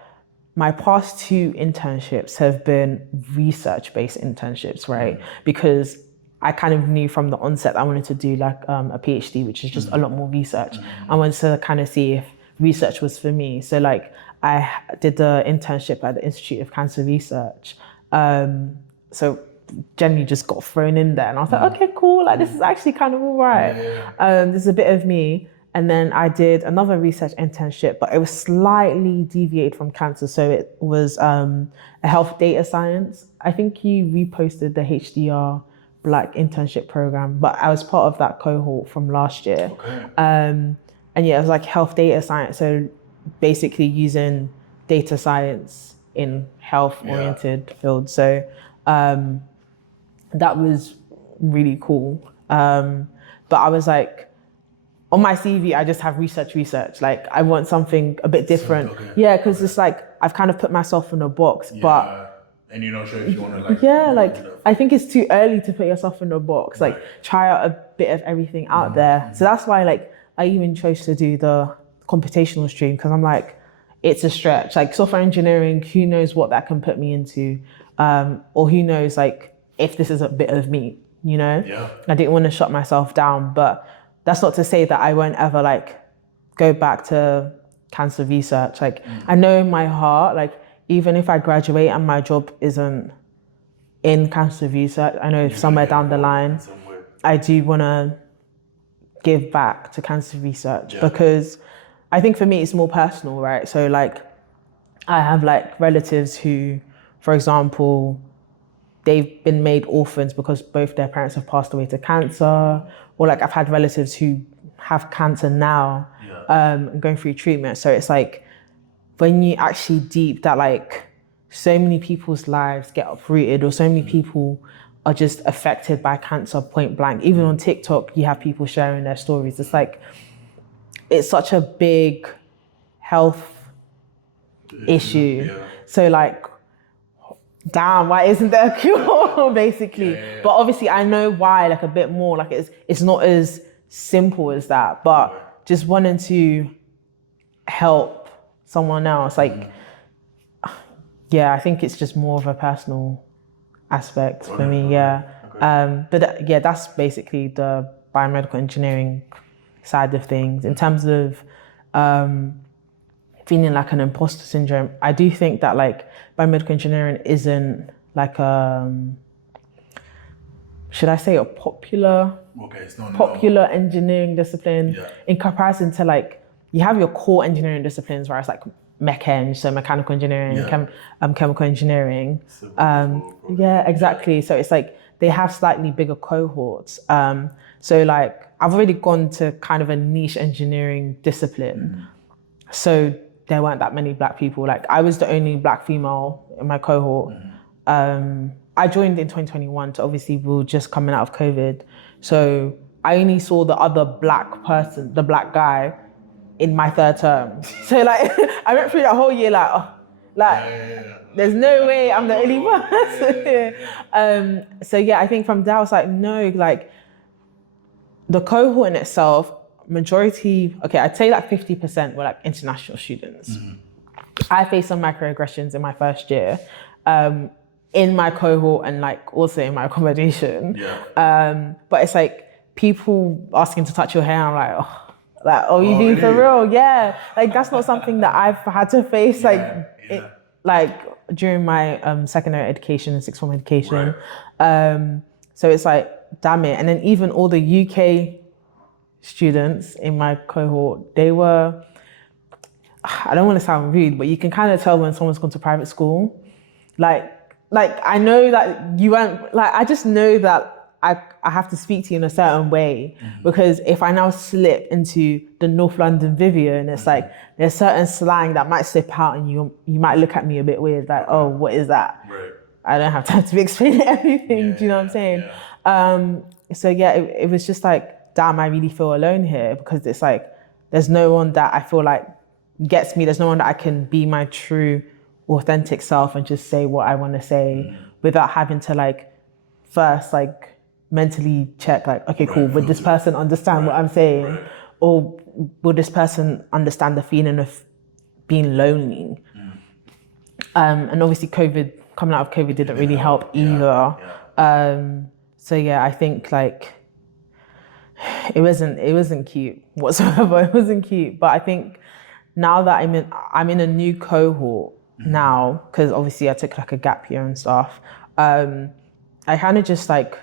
my past 2 internships have been research-based internships, right? Because I kind of knew from the onset I wanted to do like a PhD, which is just a lot more research. I wanted to kind of see if research was for me. So like I did the internship at the Institute of Cancer Research. So generally just got thrown in there and I was like, okay, cool. Like this is actually kind of all right. This is a bit of me. And then I did another research internship, but it was slightly deviated from cancer. So it was a health data science. I think you reposted the HDR Black internship program, but I was part of that cohort from last year. And yeah, it was like health data science. So basically using data science in health-oriented fields. So that was really cool. But I was like, on my CV, I just have research. Like I want something a bit different. Yeah, because it's like I've kind of put myself in a box, but and you're not sure if you want to like. Yeah, like I think it's too early to put yourself in a box. Like try out a bit of everything out there. So that's why like I even chose to do the computational stream because I'm like, it's a stretch. Like software engineering, who knows what that can put me into, or who knows like if this is a bit of me, you know? Yeah. I didn't want to shut myself down, but that's not to say that I won't ever like go back to cancer research. Like I know in my heart, like even if I graduate and my job isn't in cancer research, I know somewhere down the line, I do want to give back to cancer research because I think for me it's more personal, right? So like I have like relatives who, for example, they've been made orphans because both their parents have passed away to cancer, or like I've had relatives who have cancer now and going through treatment. So it's like when you actually deep that like so many people's lives get uprooted or so many people are just affected by cancer point blank. Even on TikTok, you have people sharing their stories. It's like, it's such a big health issue. So like, damn, why isn't there a cure, basically? But obviously I know why, like a bit more, like it's not as simple as that, but just wanting to help someone else, like, I think it's just more of a personal aspect for me, But that's basically the biomedical engineering side of things. In terms of feeling like an imposter syndrome, I do think that like biomedical engineering isn't like should I say a popular engineering discipline in comparison to like, you have your core engineering disciplines where it's like mech-eng, so mechanical engineering, chemical engineering. Exactly. So it's like they have slightly bigger cohorts. So like I've already gone to kind of a niche engineering discipline. So there weren't that many black people. Like I was the only black female in my cohort. I joined in 2021, so obviously we were just coming out of COVID. So I only saw the other black person, the black guy, in my third term. So like, I went through that whole year like, there's no way I'm the only person here. So I think from there I was like, no, like the cohort in itself, majority, I'd say like 50% were like international students. I faced some microaggressions in my first year, in my cohort and like also in my accommodation. But it's like people asking to touch your hair, I'm like, oh, you being for real? Yeah, like that's not something that I've had to face like during my secondary education and sixth form education. So it's like, damn it. And then even all the UK students in my cohort, they were, I don't want to sound rude, but you can kind of tell when someone's gone to private school. Like I know that you weren't, like, I just know that I have to speak to you in a certain way, because if I now slip into the North London Vivian, it's like there's certain slang that might slip out and you might look at me a bit weird, like, oh, what is that? Right. I don't have time to explain everything. Do you know what I'm saying? Yeah. So yeah, it was just like, damn, I really feel alone here, because it's like there's no one that I feel like gets me. There's no one that I can be my true, authentic self and just say what I want to say without having to like first like mentally check like, okay, cool, would this person understand what I'm saying, or will this person understand the feeling of being lonely? And obviously coming out of COVID didn't really help either. So yeah, I think like it wasn't cute whatsoever. It wasn't cute. But I think now that I'm in a new cohort now, because obviously I took like a gap year and stuff, I kind of just like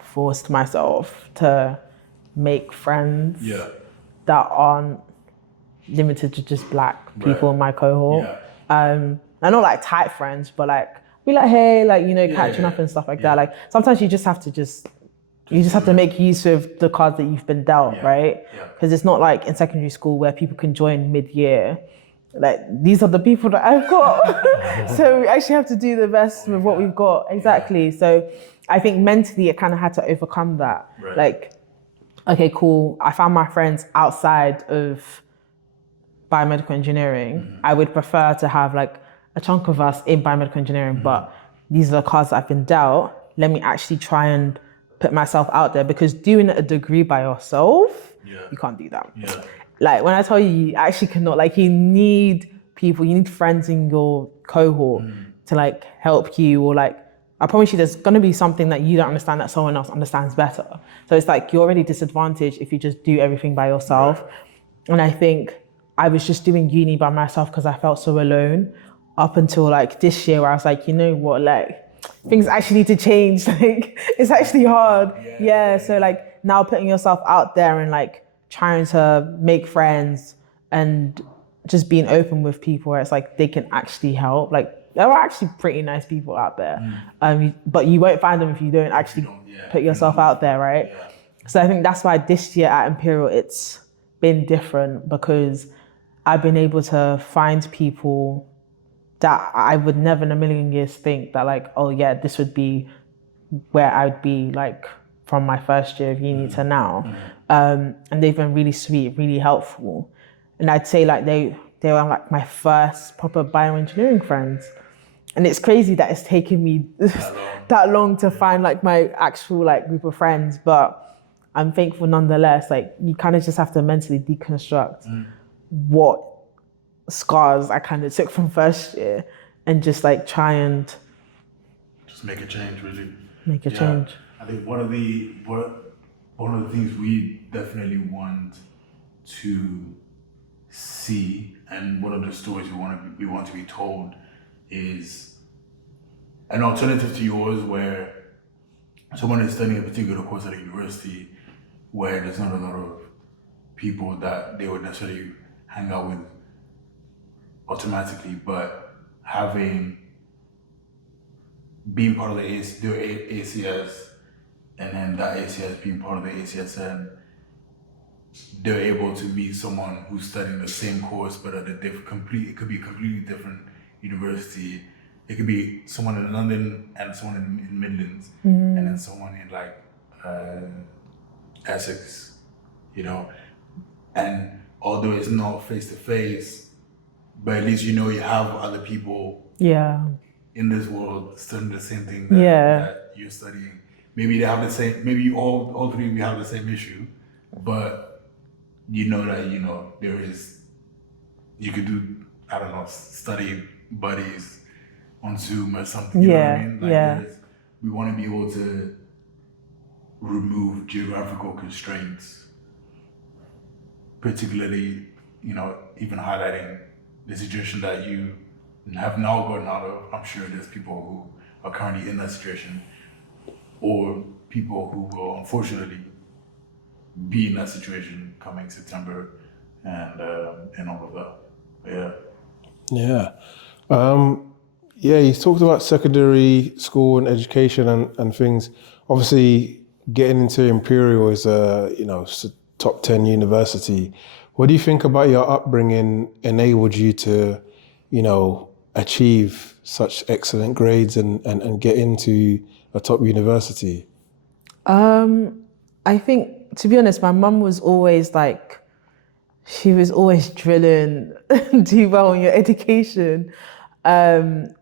forced myself to make friends that aren't limited to just black people in my cohort. And not like tight friends, but like be like, hey, like, you know, catching up and stuff like that. Like sometimes you just have to make use of the cards that you've been dealt, right? Because it's not like in secondary school where people can join mid-year. Like these are the people that I've got. So we actually have to do the best with what we've got. Exactly. So I think mentally it kind of had to overcome that. Like, okay, cool. I found my friends outside of biomedical engineering. I would prefer to have like a chunk of us in biomedical engineering, but these are the cards that I've been dealt. Let me actually try and put myself out there, because doing a degree by yourself, you can't do that. Like when I tell you, you actually cannot, like you need people, you need friends in your cohort to like help you, or like, I promise you there's gonna be something that you don't understand that someone else understands better. So it's like you're already disadvantaged if you just do everything by yourself. And I think I was just doing uni by myself because I felt so alone up until like this year, where I was like, you know what, like things actually need to change. Like it's actually hard. So like now putting yourself out there and like trying to make friends and just being open with people where it's like they can actually help. Like there are actually pretty nice people out there, but you won't find them if you don't actually put yourself out there, right? So I think that's why this year at Imperial it's been different, because I've been able to find people that I would never in a million years think that like, oh yeah, this would be where I'd be like from my first year of uni to now. And they've been really sweet, really helpful. And I'd say like they were like my first proper bioengineering friends. And it's crazy that it's taken me that long to find like my actual like group of friends, but I'm thankful nonetheless. Like you kind of just have to mentally deconstruct what scars I kind of took from first year and just like try and just make a change, really. Make a change. I think one of the things we definitely want to see, and one of the stories we want to be told, is an alternative to yours, where someone is studying a particular course at a university where there's not a lot of people that they would necessarily hang out with automatically, but being part of the ACS, and then that ACS being part of the ACSN, they're able to meet someone who's studying the same course but at it could be a completely different university. It could be someone in London and someone in Midlands, and then someone in like Essex, you know. And although it's not face to face, but at least you know you have other people in this world studying the same thing that you're studying. Maybe they have the same, maybe all three we have the same issue, but you know that, you know, you could do, I don't know, study buddies on Zoom or something, you know what I mean? Like we want to be able to remove geographical constraints, particularly, you know, even highlighting the situation that you have now gotten out of. I'm sure there's people who are currently in that situation, or people who will unfortunately be in that situation coming September and all of that. Yeah. Yeah. Yeah, you talked about secondary school and education and things. Obviously, getting into Imperial is a top 10 university. What do you think about your upbringing enabled you to, achieve such excellent grades and get into a top university? I think, to be honest, my mum was always like, she was always drilling, do well in your education. And,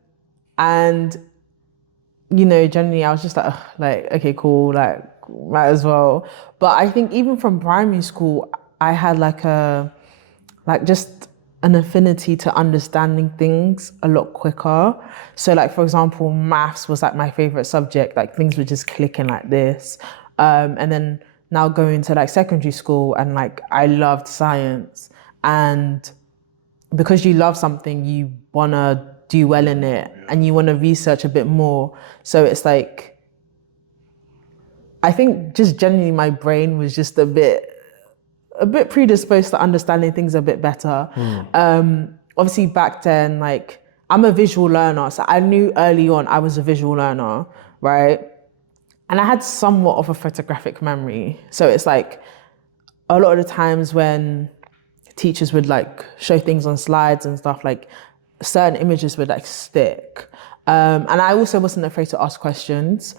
generally I was just like, ugh, like, okay, cool, like, might as well. But I think even from primary school, I had just an affinity to understanding things a lot quicker. So like, for example, maths was like my favorite subject, like things were just clicking like this. And then now going to like secondary school and like, I loved science. And because you love something, you wanna do well in it and you wanna research a bit more. So it's like, I think just generally my brain was just a bit predisposed to understanding things a bit better. Obviously back then, like, I'm a visual learner, so I knew early on I was a visual learner, right? And I had somewhat of a photographic memory. So it's like a lot of the times when teachers would like show things on slides and stuff, like certain images would like stick. And I also wasn't afraid to ask questions.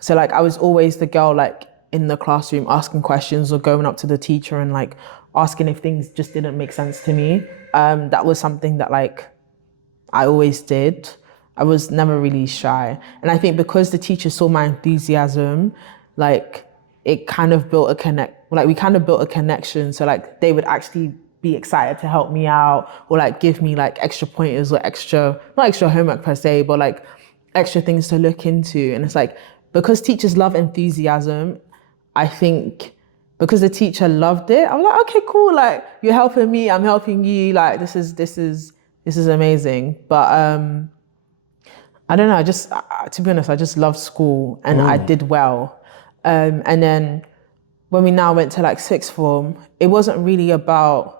So like I was always the girl like in the classroom asking questions or going up to the teacher and like asking if things just didn't make sense to me. That was something that like I always did. I was never really shy. And I think because the teacher saw my enthusiasm, like it kind of built we kind of built a connection. So like they would actually be excited to help me out or like give me like extra pointers or not extra homework per se, but like extra things to look into. And it's like, because teachers love enthusiasm, I think because the teacher loved it, I was like, okay, cool. Like you're helping me, I'm helping you. Like this is amazing. But I don't know. To be honest, I just loved school and I did well. And then when we now went to like sixth form, it wasn't really about,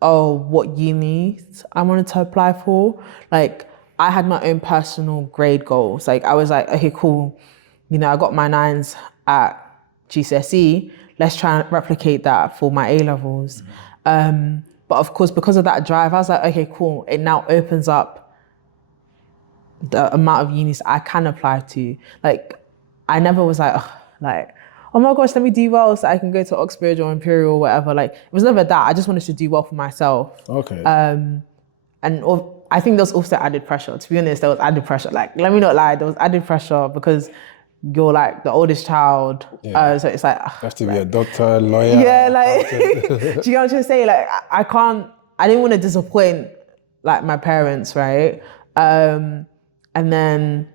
what uni I wanted to apply for. Like I had my own personal grade goals. Like I was like, okay, cool. I got my 9s at GCSE. Let's try and replicate that for my A-levels. But of course, because of that drive, I was like, okay, cool. It now opens up the amount of unis I can apply to. Like, I never was like, oh my gosh, let me do well so I can go to Oxbridge or Imperial or whatever. Like, it was never that. I just wanted to do well for myself. Okay. And I think there was also added pressure. To be honest, there was added pressure. Like, let me not lie, there was added pressure because you're like the oldest child. Yeah. So it's like... You have to be a doctor, lawyer. Yeah, like, do you know what I'm trying to say? Like, I didn't want to disappoint like my parents, right? And then,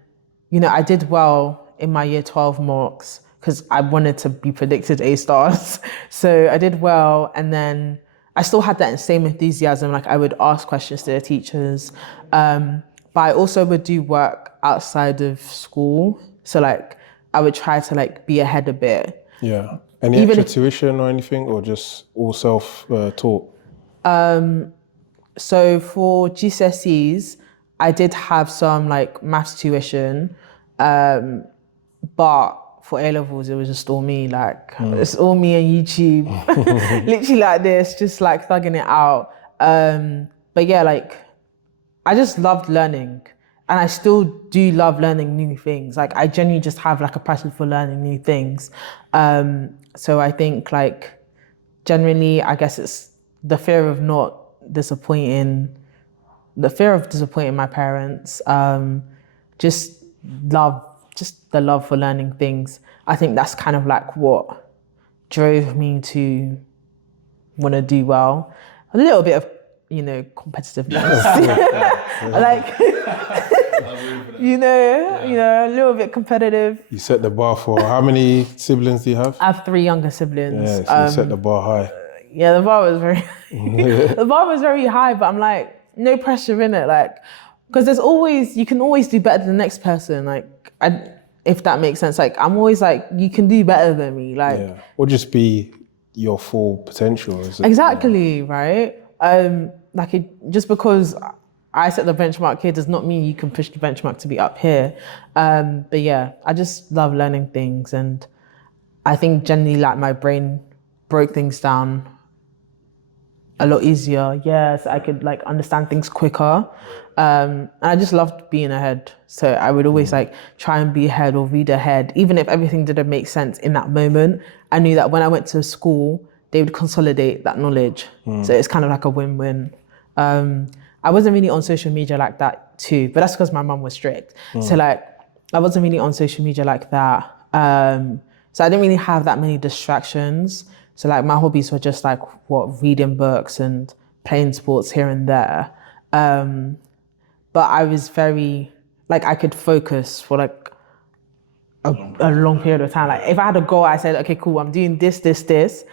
I did well in my year 12 mocks because I wanted to be predicted A-stars. So I did well. And then I still had that same enthusiasm. Like I would ask questions to the teachers. But I also would do work outside of school. So like I would try to like be ahead a bit. Yeah. Any extra tuition or anything, or just all self-taught? So for GCSEs, I did have some like maths tuition, but for A-levels, it was just all me. Like it's all me and YouTube, literally like this, just like thugging it out. But yeah, like I just loved learning. And I still do love learning new things. Like I genuinely just have like a passion for learning new things. So I think like generally, I guess it's the fear of disappointing my parents. Just the love for learning things. I think that's kind of like what drove me to want to do well. A little bit of, competitiveness. Like, a little bit competitive. You set the bar for how many siblings do you have? I have 3 younger siblings. Yeah, so you set the bar high. Yeah, the bar was very high, but I'm like, no pressure in it. Like, because you can always do better than the next person. Like, if that makes sense. Like, I'm always like, you can do better than me. Like, or just be your full potential. Exactly, right? just because I set the benchmark here does not mean you can push the benchmark to be up here. But yeah, I just love learning things, and I think generally like my brain broke things down a lot easier. Yes, I could like understand things quicker. And I just loved being ahead. So I would always like try and be ahead or read ahead, even if everything didn't make sense in that moment. I knew that when I went to school, they would consolidate that knowledge. So it's kind of like a win-win. I wasn't really on social media like that too, but that's because my mum was strict. So like, I wasn't really on social media like that. So I didn't really have that many distractions. So like my hobbies were just like reading books and playing sports here and there. But I was very, like I could focus for like a long period of time. Like if I had a goal, I said, okay, cool, I'm doing this, this, this.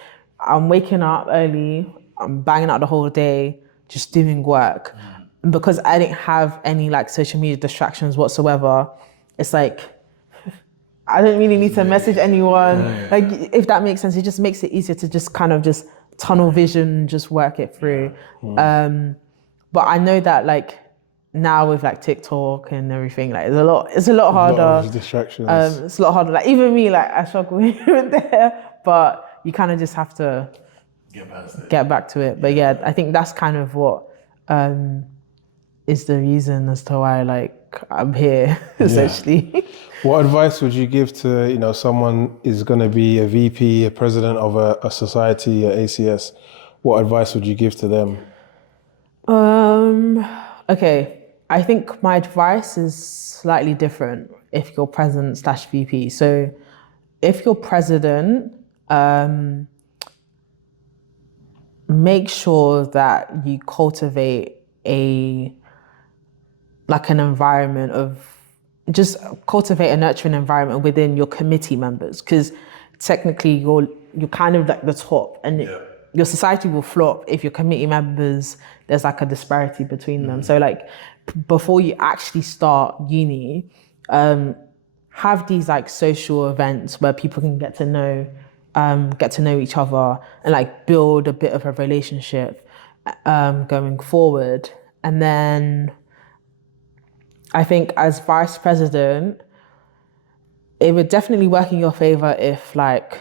I'm waking up early, I'm banging out the whole day, just doing work. And because I didn't have any like social media distractions whatsoever, it's like, I don't really need to message anyone. Like, if that makes sense, it just makes it easier to just kind of just tunnel vision, just work it through. But I know that like now with like TikTok and everything, like it's a lot harder. A lot of distractions. It's a lot harder. Like even me, like I struggle here there, but you kind of just have to get back to it. But yeah, I think that's kind of what is the reason as to why like I'm here essentially. What advice would you give to, someone is going to be a VP, a president of a society, a ACS? What advice would you give to them? Okay, I think my advice is slightly different if you're president/VP. So if you're president, make sure that you cultivate an environment of, just cultivate a nurturing environment within your committee members, because technically you're kind of like the top, and your society will flop if your committee members, there's like a disparity between them. So like before you actually start uni, have these like social events where people can get to know each other and like build a bit of a relationship going forward. And then I think as vice president, it would definitely work in your favor if like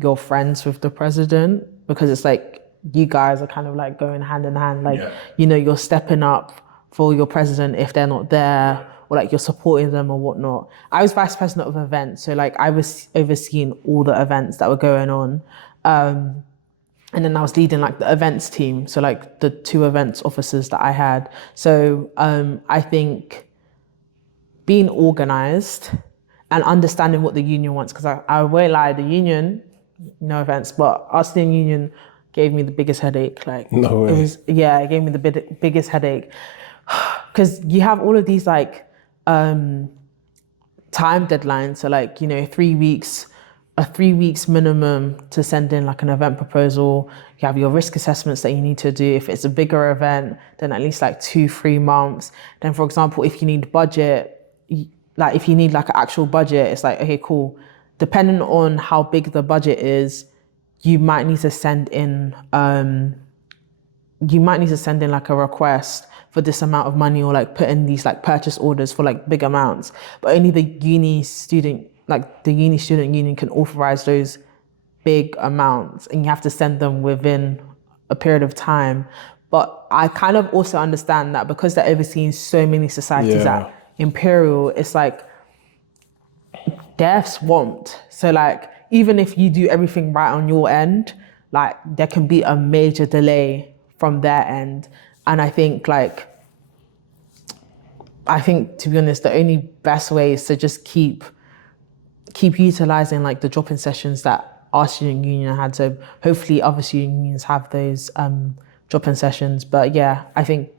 you're friends with the president, because it's like you guys are kind of like going hand in hand. Like, you're stepping up for your president if they're not there, or like you're supporting them or whatnot. I was vice president of events, so like I was overseeing all the events that were going on. And then I was leading like the events team, so like the 2 events officers that I had. So I think being organized and understanding what the union wants, because I won't lie, the union, no offense, but us in union gave me the biggest headache. Like, no way. It gave me the biggest headache, because you have all of these like time deadlines. So like 3 weeks, a 3 weeks minimum to send in like an event proposal. You have your risk assessments that you need to do. If it's a bigger event, then at least like 2-3 months. Then for example, if you need budget, like if you need like an actual budget, it's like, okay, cool. Depending on how big the budget is, you might need to send in like a request for this amount of money, or like put in these like purchase orders for like big amounts. But only the uni student union can authorize those big amounts, and you have to send them within a period of time. But I kind of also understand that because they're overseeing so many societies at Imperial, it's like they're swamped. So like even if you do everything right on your end, like there can be a major delay from their end. And I think to be honest, the only best way is to just keep utilizing like the drop-in sessions that our student union had. So hopefully other student unions have those drop-in sessions. But yeah, I think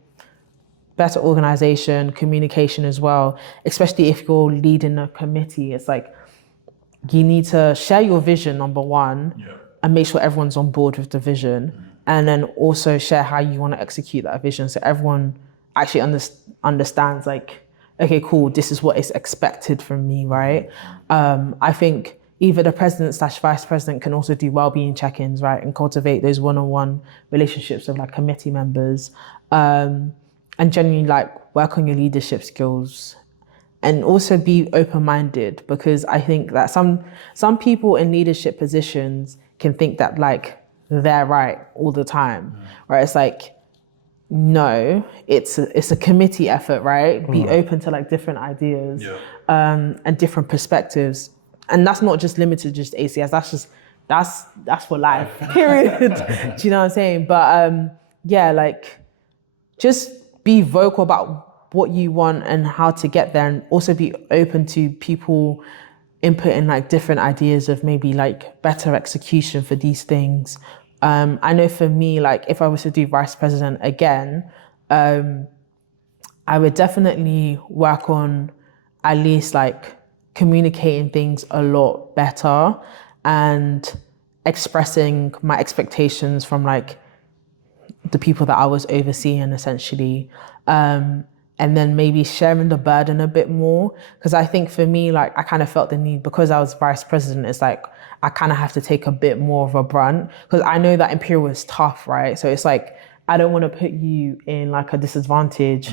better organization, communication as well, especially if you're leading a committee. It's like you need to share your vision, number one, and make sure everyone's on board with the vision. And then also share how you want to execute that vision, so everyone actually understands like, okay, cool, this is what is expected from me, right? I think either the president / vice president can also do well-being check-ins, right, and cultivate those one-on-one relationships with like committee members, and genuinely like work on your leadership skills, and also be open-minded, because I think that some people in leadership positions can think that like they're right all the time, right? It's like, no, it's a committee effort, right? Be open to like different ideas, and different perspectives. And that's not just limited to just ACS, that's for life, period. Do you know what I'm saying? But yeah, like just be vocal about what you want and how to get there, and also be open to people inputting like different ideas of maybe like better execution for these things. I know for me, like if I was to do vice president again, I would definitely work on at least like communicating things a lot better and expressing my expectations from like the people that I was overseeing, essentially. And then maybe sharing the burden a bit more. Because I think for me, like I kind of felt the need, because I was vice president, it's like I kind of have to take a bit more of a brunt, because I know that Imperial is tough, right? So it's like, I don't want to put you in like a disadvantage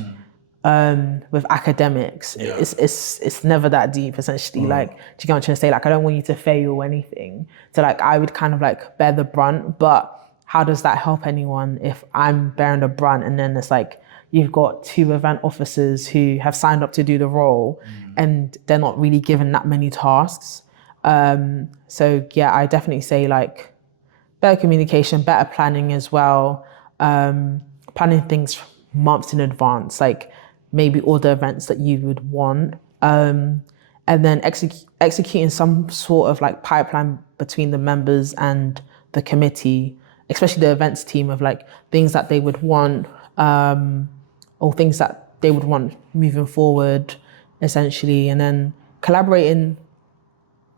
with academics. Yeah. It's never that deep, essentially. Like, do you get what I'm trying to say? Like, I don't want you to fail or anything. So like, I would kind of like bear the brunt, but how does that help anyone if I'm bearing the brunt and then it's like, you've got 2 event officers who have signed up to do the role and they're not really given that many tasks. So yeah, I definitely say like better communication, better planning as well. Planning things months in advance, like maybe all the events that you would want. And then executing some sort of like pipeline between the members and the committee, especially the events team, of like things that they would want, or things that they would want moving forward, essentially. And then collaborating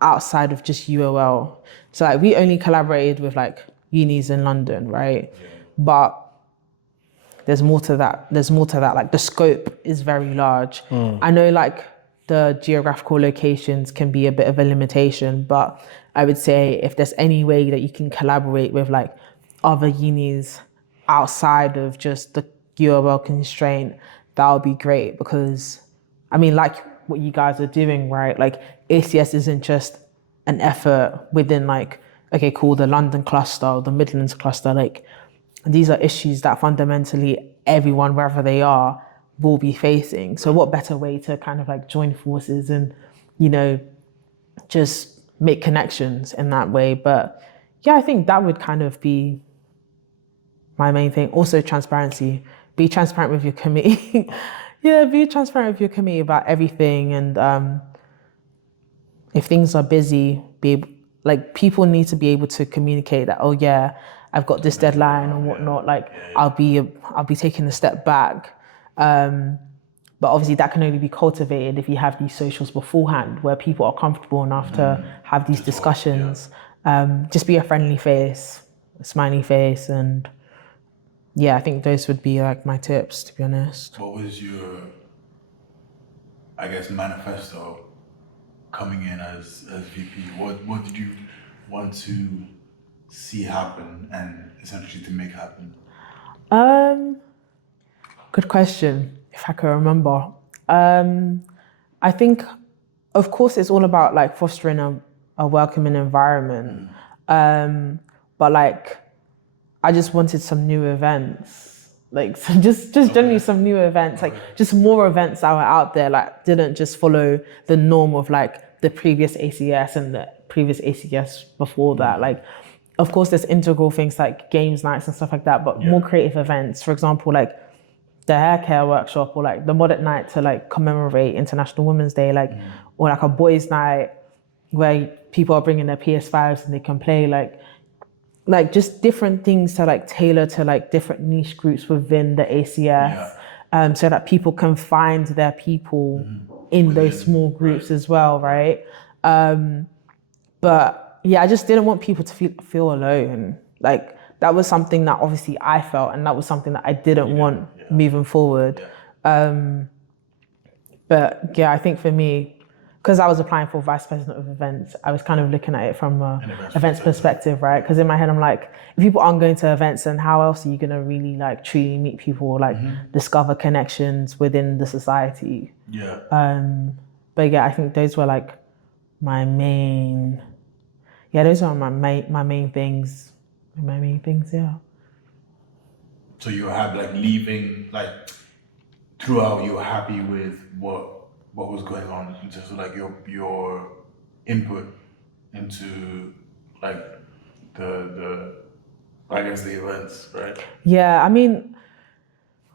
outside of just UOL. So like we only collaborated with like unis in London, right? Yeah. But there's more to that. Like the scope is very large. I know like the geographical locations can be a bit of a limitation, but I would say if there's any way that you can collaborate with like other unis outside of just the UOL constraint, that would be great. Because I mean, like what you guys are doing, right? Like ACS isn't just an effort within like, okay, cool, the London cluster or the Midlands cluster. Like these are issues that fundamentally everyone, wherever they are, will be facing. So what better way to kind of like join forces and, you know, just make connections in that way. But yeah, I think that would kind of be my main thing. Also transparency. Be transparent with your committee. Yeah, be transparent with your committee about everything. And if things are busy, people need to be able to communicate that, oh yeah, I've got this deadline and whatnot. Like I'll be taking a step back. But obviously that can only be cultivated if you have these socials beforehand where people are comfortable enough to have these discussions. Just be a friendly face, a smiley face, and yeah, I think those would be like my tips, to be honest. What was your, I guess, manifesto coming in as VP? What did you want to see happen and essentially to make happen? Good question, if I can remember. I think, of course, it's all about like fostering a welcoming environment. But like, I just wanted some new events, like just generally some new events, like just more events that were out there, like didn't just follow the norm of like the previous ACS and the previous ACS before that. Like, of course, there's integral things like games nights and stuff like that, but more creative events. For example, like the hair care workshop or like the mod at night to like commemorate International Women's Day, like or like a boys' night where people are bringing their PS5s and they can play like just different things to like tailor to like different niche groups within the ACS, so that people can find their people in those small groups as well, right? But yeah, I just didn't want people to feel alone. Like that was something that obviously I felt, and that was something that I didn't want moving forward. But yeah, I think for me, because I was applying for vice president of events, I was kind of looking at it from a An events perspective, right? Because in my head, I'm like, if people aren't going to events, then how else are you gonna really like truly meet people, like discover connections within the society? Yeah. But yeah, I think those were like those are my main things. My main things, yeah. So you have like leaving, like throughout, you're happy with what was going on in terms of like your input into like the I guess the events, right? Yeah, I mean,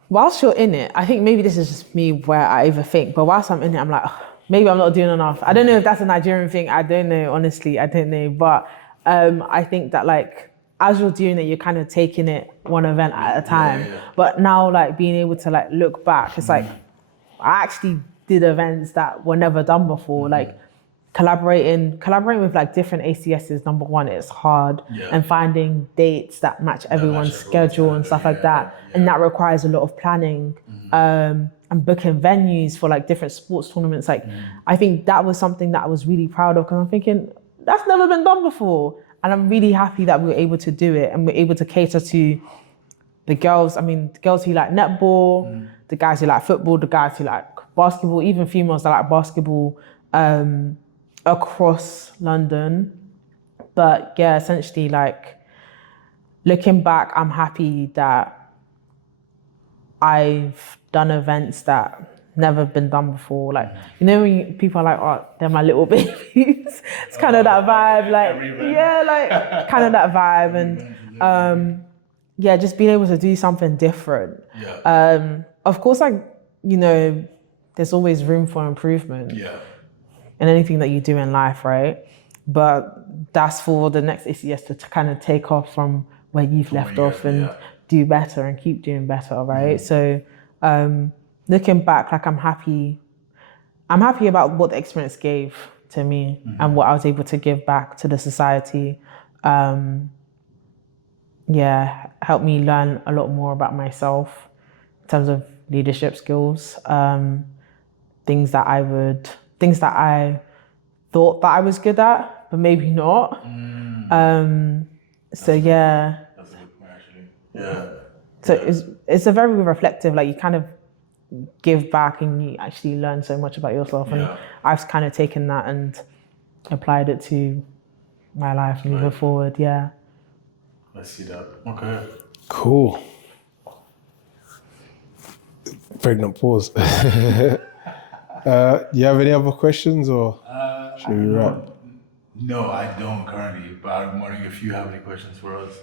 whilst you're in it, I think maybe this is just me where I overthink, but whilst I'm in it, I'm like, "Ugh, maybe I'm not doing enough." I don't know if that's a Nigerian thing. I don't know, honestly, I don't know. But I think that like, as you're doing it, you're kind of taking it one event at a time. Yeah. But now like being able to like look back, it's like, I actually did events that were never done before. Like collaborating with like different ACSs, number one, it's hard. Yeah. And finding dates that match everyone's schedule and stuff like that. And that requires a lot of planning. And booking venues for like different sports tournaments. Like I think that was something that I was really proud of, because I'm thinking, that's never been done before. And I'm really happy that we were able to do it and we're able to cater to the girls. I mean, the girls who like netball, the guys who like football, the guys who like basketball, even females that like basketball, across London. But yeah, essentially like looking back, I'm happy that I've done events that never been done before. Like, you know, when people are like, oh, they're my little babies. It's kind of that vibe, like, yeah, like kind of that vibe. And yeah, just being able to do something different. Yeah. Of course, like, you know, there's always room for improvement. Yeah. In anything that you do in life, right? But that's for the next ACS to kind of take off from where you've left off and do better and keep doing better, right? So looking back, like I'm happy about what the experience gave to me and what I was able to give back to the society. Helped me learn a lot more about myself in terms of leadership skills, things that I thought that I was good at, but maybe not. So yeah. That's a good point, actually. Yeah. So it's a very reflective, like you kind of give back and you actually learn so much about yourself. And I've kind of taken that and applied it to my life moving forward, yeah. Let's see that. Okay. Cool. Pregnant pause. Do you have any other questions or should we wrap? No, I don't currently, but I'm wondering if you have any questions for us.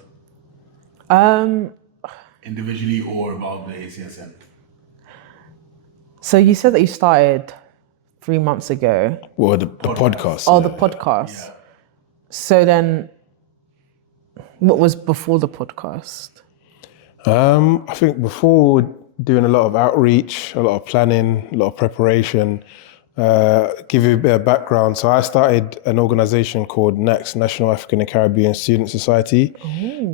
Individually or about the ACSN. So you said that you started 3 months ago. Well, the podcast. Oh, the podcast. Yeah. So then, what was before the podcast? I think before doing a lot of outreach, a lot of planning, a lot of preparation. Give you a bit of background. So I started an organization called NACS, National African and Caribbean Student Society.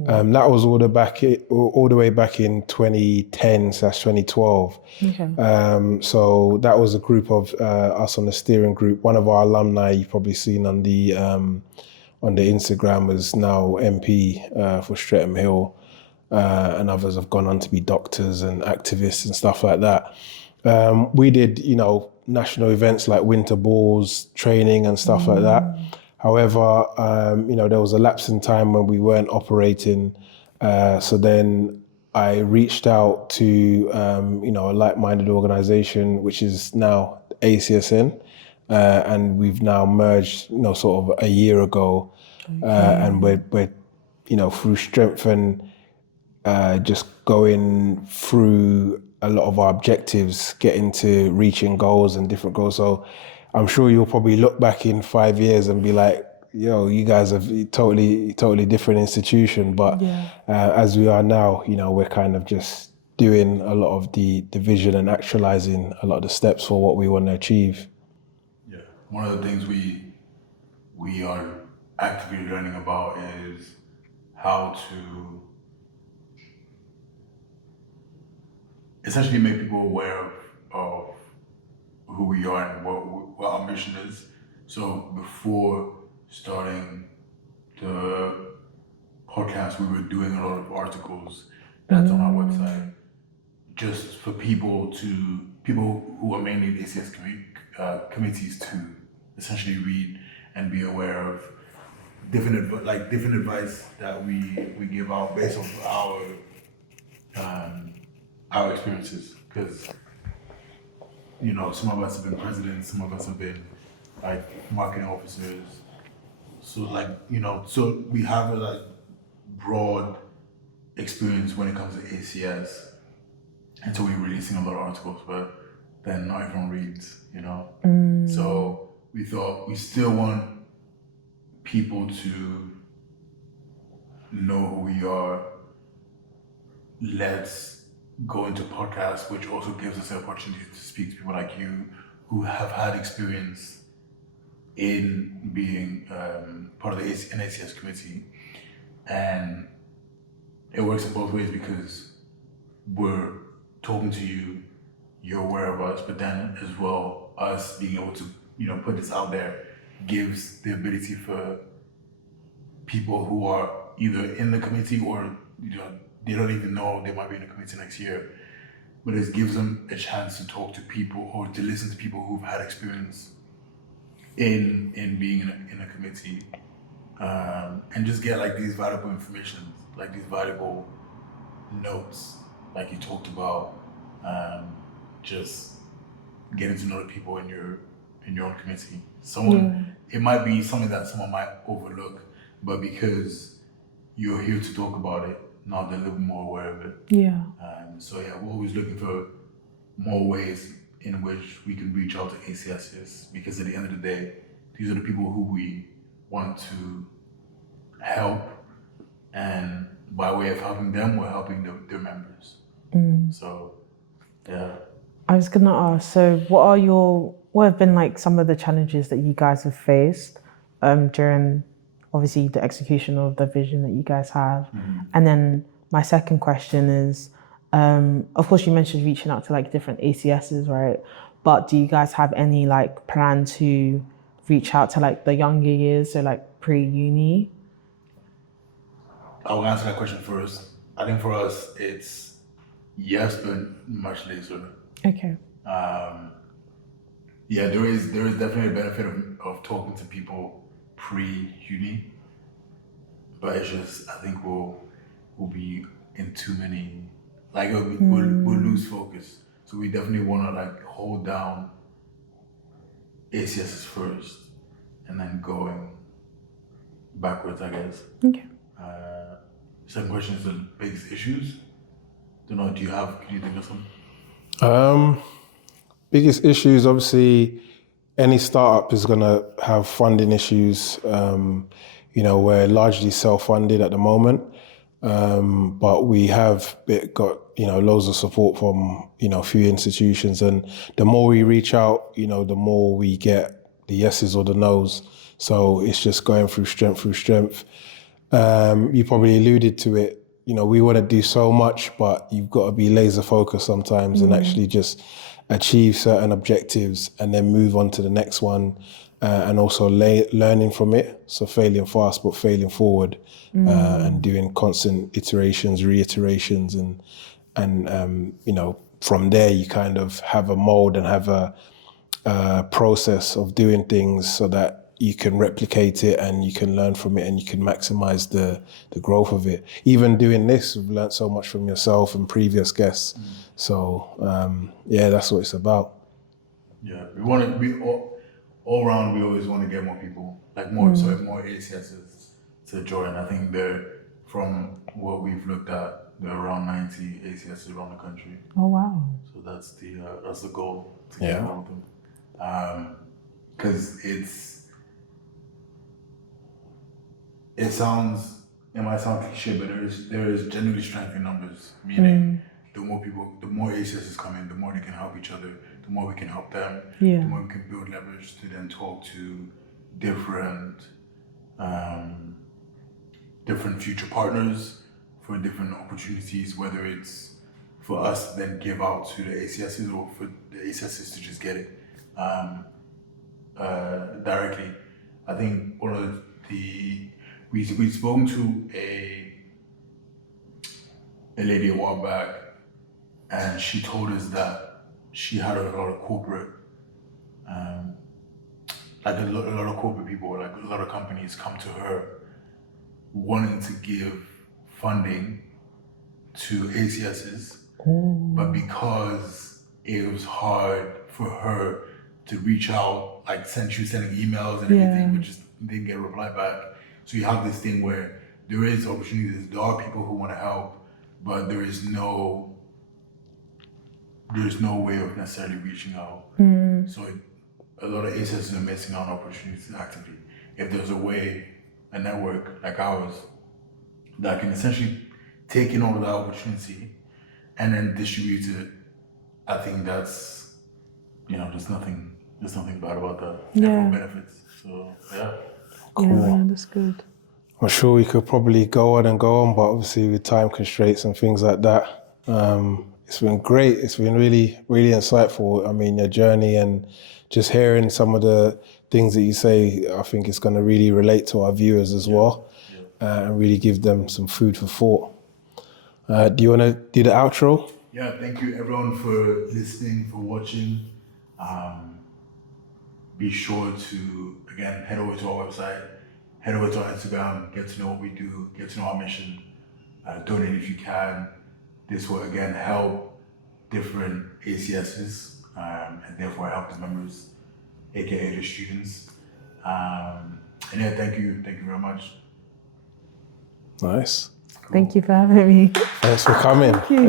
That was all the way back in 2010/2012. Okay. So that was a group of us on the steering group. One of our alumni, you've probably seen on the Instagram, is now MP for Streatham Hill. And others have gone on to be doctors and activists and stuff like that. We did, national events like winter balls, training and stuff like that. However, there was a lapse in time when we weren't operating. So then I reached out to, a like-minded organization, which is now ACSN. And we've now merged, sort of a year ago. And we're through strength and just going through a lot of our objectives, getting to reaching goals and different goals. So I'm sure you'll probably look back in 5 years and be like, yo, you guys are totally different institution. But as we are now, we're kind of just doing a lot of the vision and actualizing a lot of the steps for what we want to achieve. Yeah. One of the things we are actively learning about is how to essentially make people aware of who we are and what our mission is. So before starting the podcast, we were doing a lot of articles that's on our website, just for people who are mainly in ACS committees to essentially read and be aware of different advice that we give out based on our experiences. Because some of us have been presidents, some of us have been like marketing officers. So so we have a broad experience when it comes to ACS. And so we're releasing a lot of articles, but then not everyone reads, So we thought we still want people to know who we are. Let's go into podcasts, which also gives us the opportunity to speak to people like you who have had experience in being part of the ACS committee. And it works in both ways because we're talking to you, you're aware of us, but then as well, us being able to, put this out there gives the ability for people who are either in the committee or, they don't even know they might be in the committee next year. But it gives them a chance to talk to people or to listen to people who've had experience in being in a committee, and just get like these valuable information, like these valuable notes, like you talked about, just getting to know the people in your own committee. It might be something that someone might overlook, but because you're here to talk about it, now they're a little more aware of it. Yeah. We're always looking for more ways in which we can reach out to ACSs, because at the end of the day, these are the people who we want to help, and by way of helping them, we're helping their members. So, yeah. I was gonna ask, so what have been like some of the challenges that you guys have faced during obviously the execution of the vision that you guys have? And then my second question is, of course you mentioned reaching out to like different ACSs, right? But do you guys have any like plan to reach out to like the younger years, so like pre-uni? I'll answer that question first. I think for us, it's yes, but much later. Okay. There is definitely a benefit of talking to people pre-uni, but it's just, I think we'll be in too many, like we'll lose focus. So we definitely want to like hold down ACSs first, and then going backwards, I guess. Okay. Second question is the biggest issues. Can you think of some? Biggest issues, obviously, any startup is going to have funding issues. We're largely self-funded at the moment, but we have got loads of support from a few institutions, and the more we reach out, the more we get the yeses or the nos. So it's just going through strength. You probably alluded to it. We want to do so much, but you've got to be laser focused sometimes and actually just achieve certain objectives and then move on to the next one, and also learning from it. So failing fast, but failing forward, and doing constant iterations, reiterations, and from there you kind of have a mold and have a process of doing things so that you can replicate it and you can learn from it and you can maximize the growth of it. Even doing this, we've learned so much from yourself and previous guests. So that's what it's about. Yeah, we all around, we always want to get more people, like more ACSs to join. I think from what we've looked at, there are around 90 ACSs around the country. Oh wow! So that's the goal, to get all of them. Because it might sound cliche, but there is genuinely strength in numbers. Meaning, the more ACSs come in, the more they can help each other, the more we can help them, the more we can build leverage to then talk to different future partners for different opportunities, whether it's for us to then give out to the ACSs or for the ACSs to just get it. directly. I think one of we'd spoken to a lady a while back, and she told us that she had a lot of corporate, like a lot of corporate people, like a lot of companies come to her wanting to give funding to ACSs, but because it was hard for her to reach out, like she was sending emails and everything, but just didn't get a reply back. So you have this thing where there is opportunities, there are people who want to help, but there's no way of necessarily reaching out. So a lot of ACSs are missing out on opportunities actively. If there's a network like ours, that can essentially take in all of that opportunity and then distribute it, I think that's, there's nothing bad about that. Everyone benefits. So yeah. Cool. Yeah, that's good. I'm sure we could probably go on, but obviously with time constraints and things like that, it's been great. It's been really, really insightful. I mean, your journey and just hearing some of the things that you say, I think it's going to really relate to our viewers as well, and really give them some food for thought. Do you want to do the outro? Yeah, thank you everyone for listening, for watching. Be sure to, again, head over to our website, head over to our Instagram, get to know what we do, get to know our mission, donate if you can. This will, again, help different ACSs, and therefore help the members, aka the students. And yeah, thank you very much. Nice. Thank you for having me. Thanks for coming. Thank you.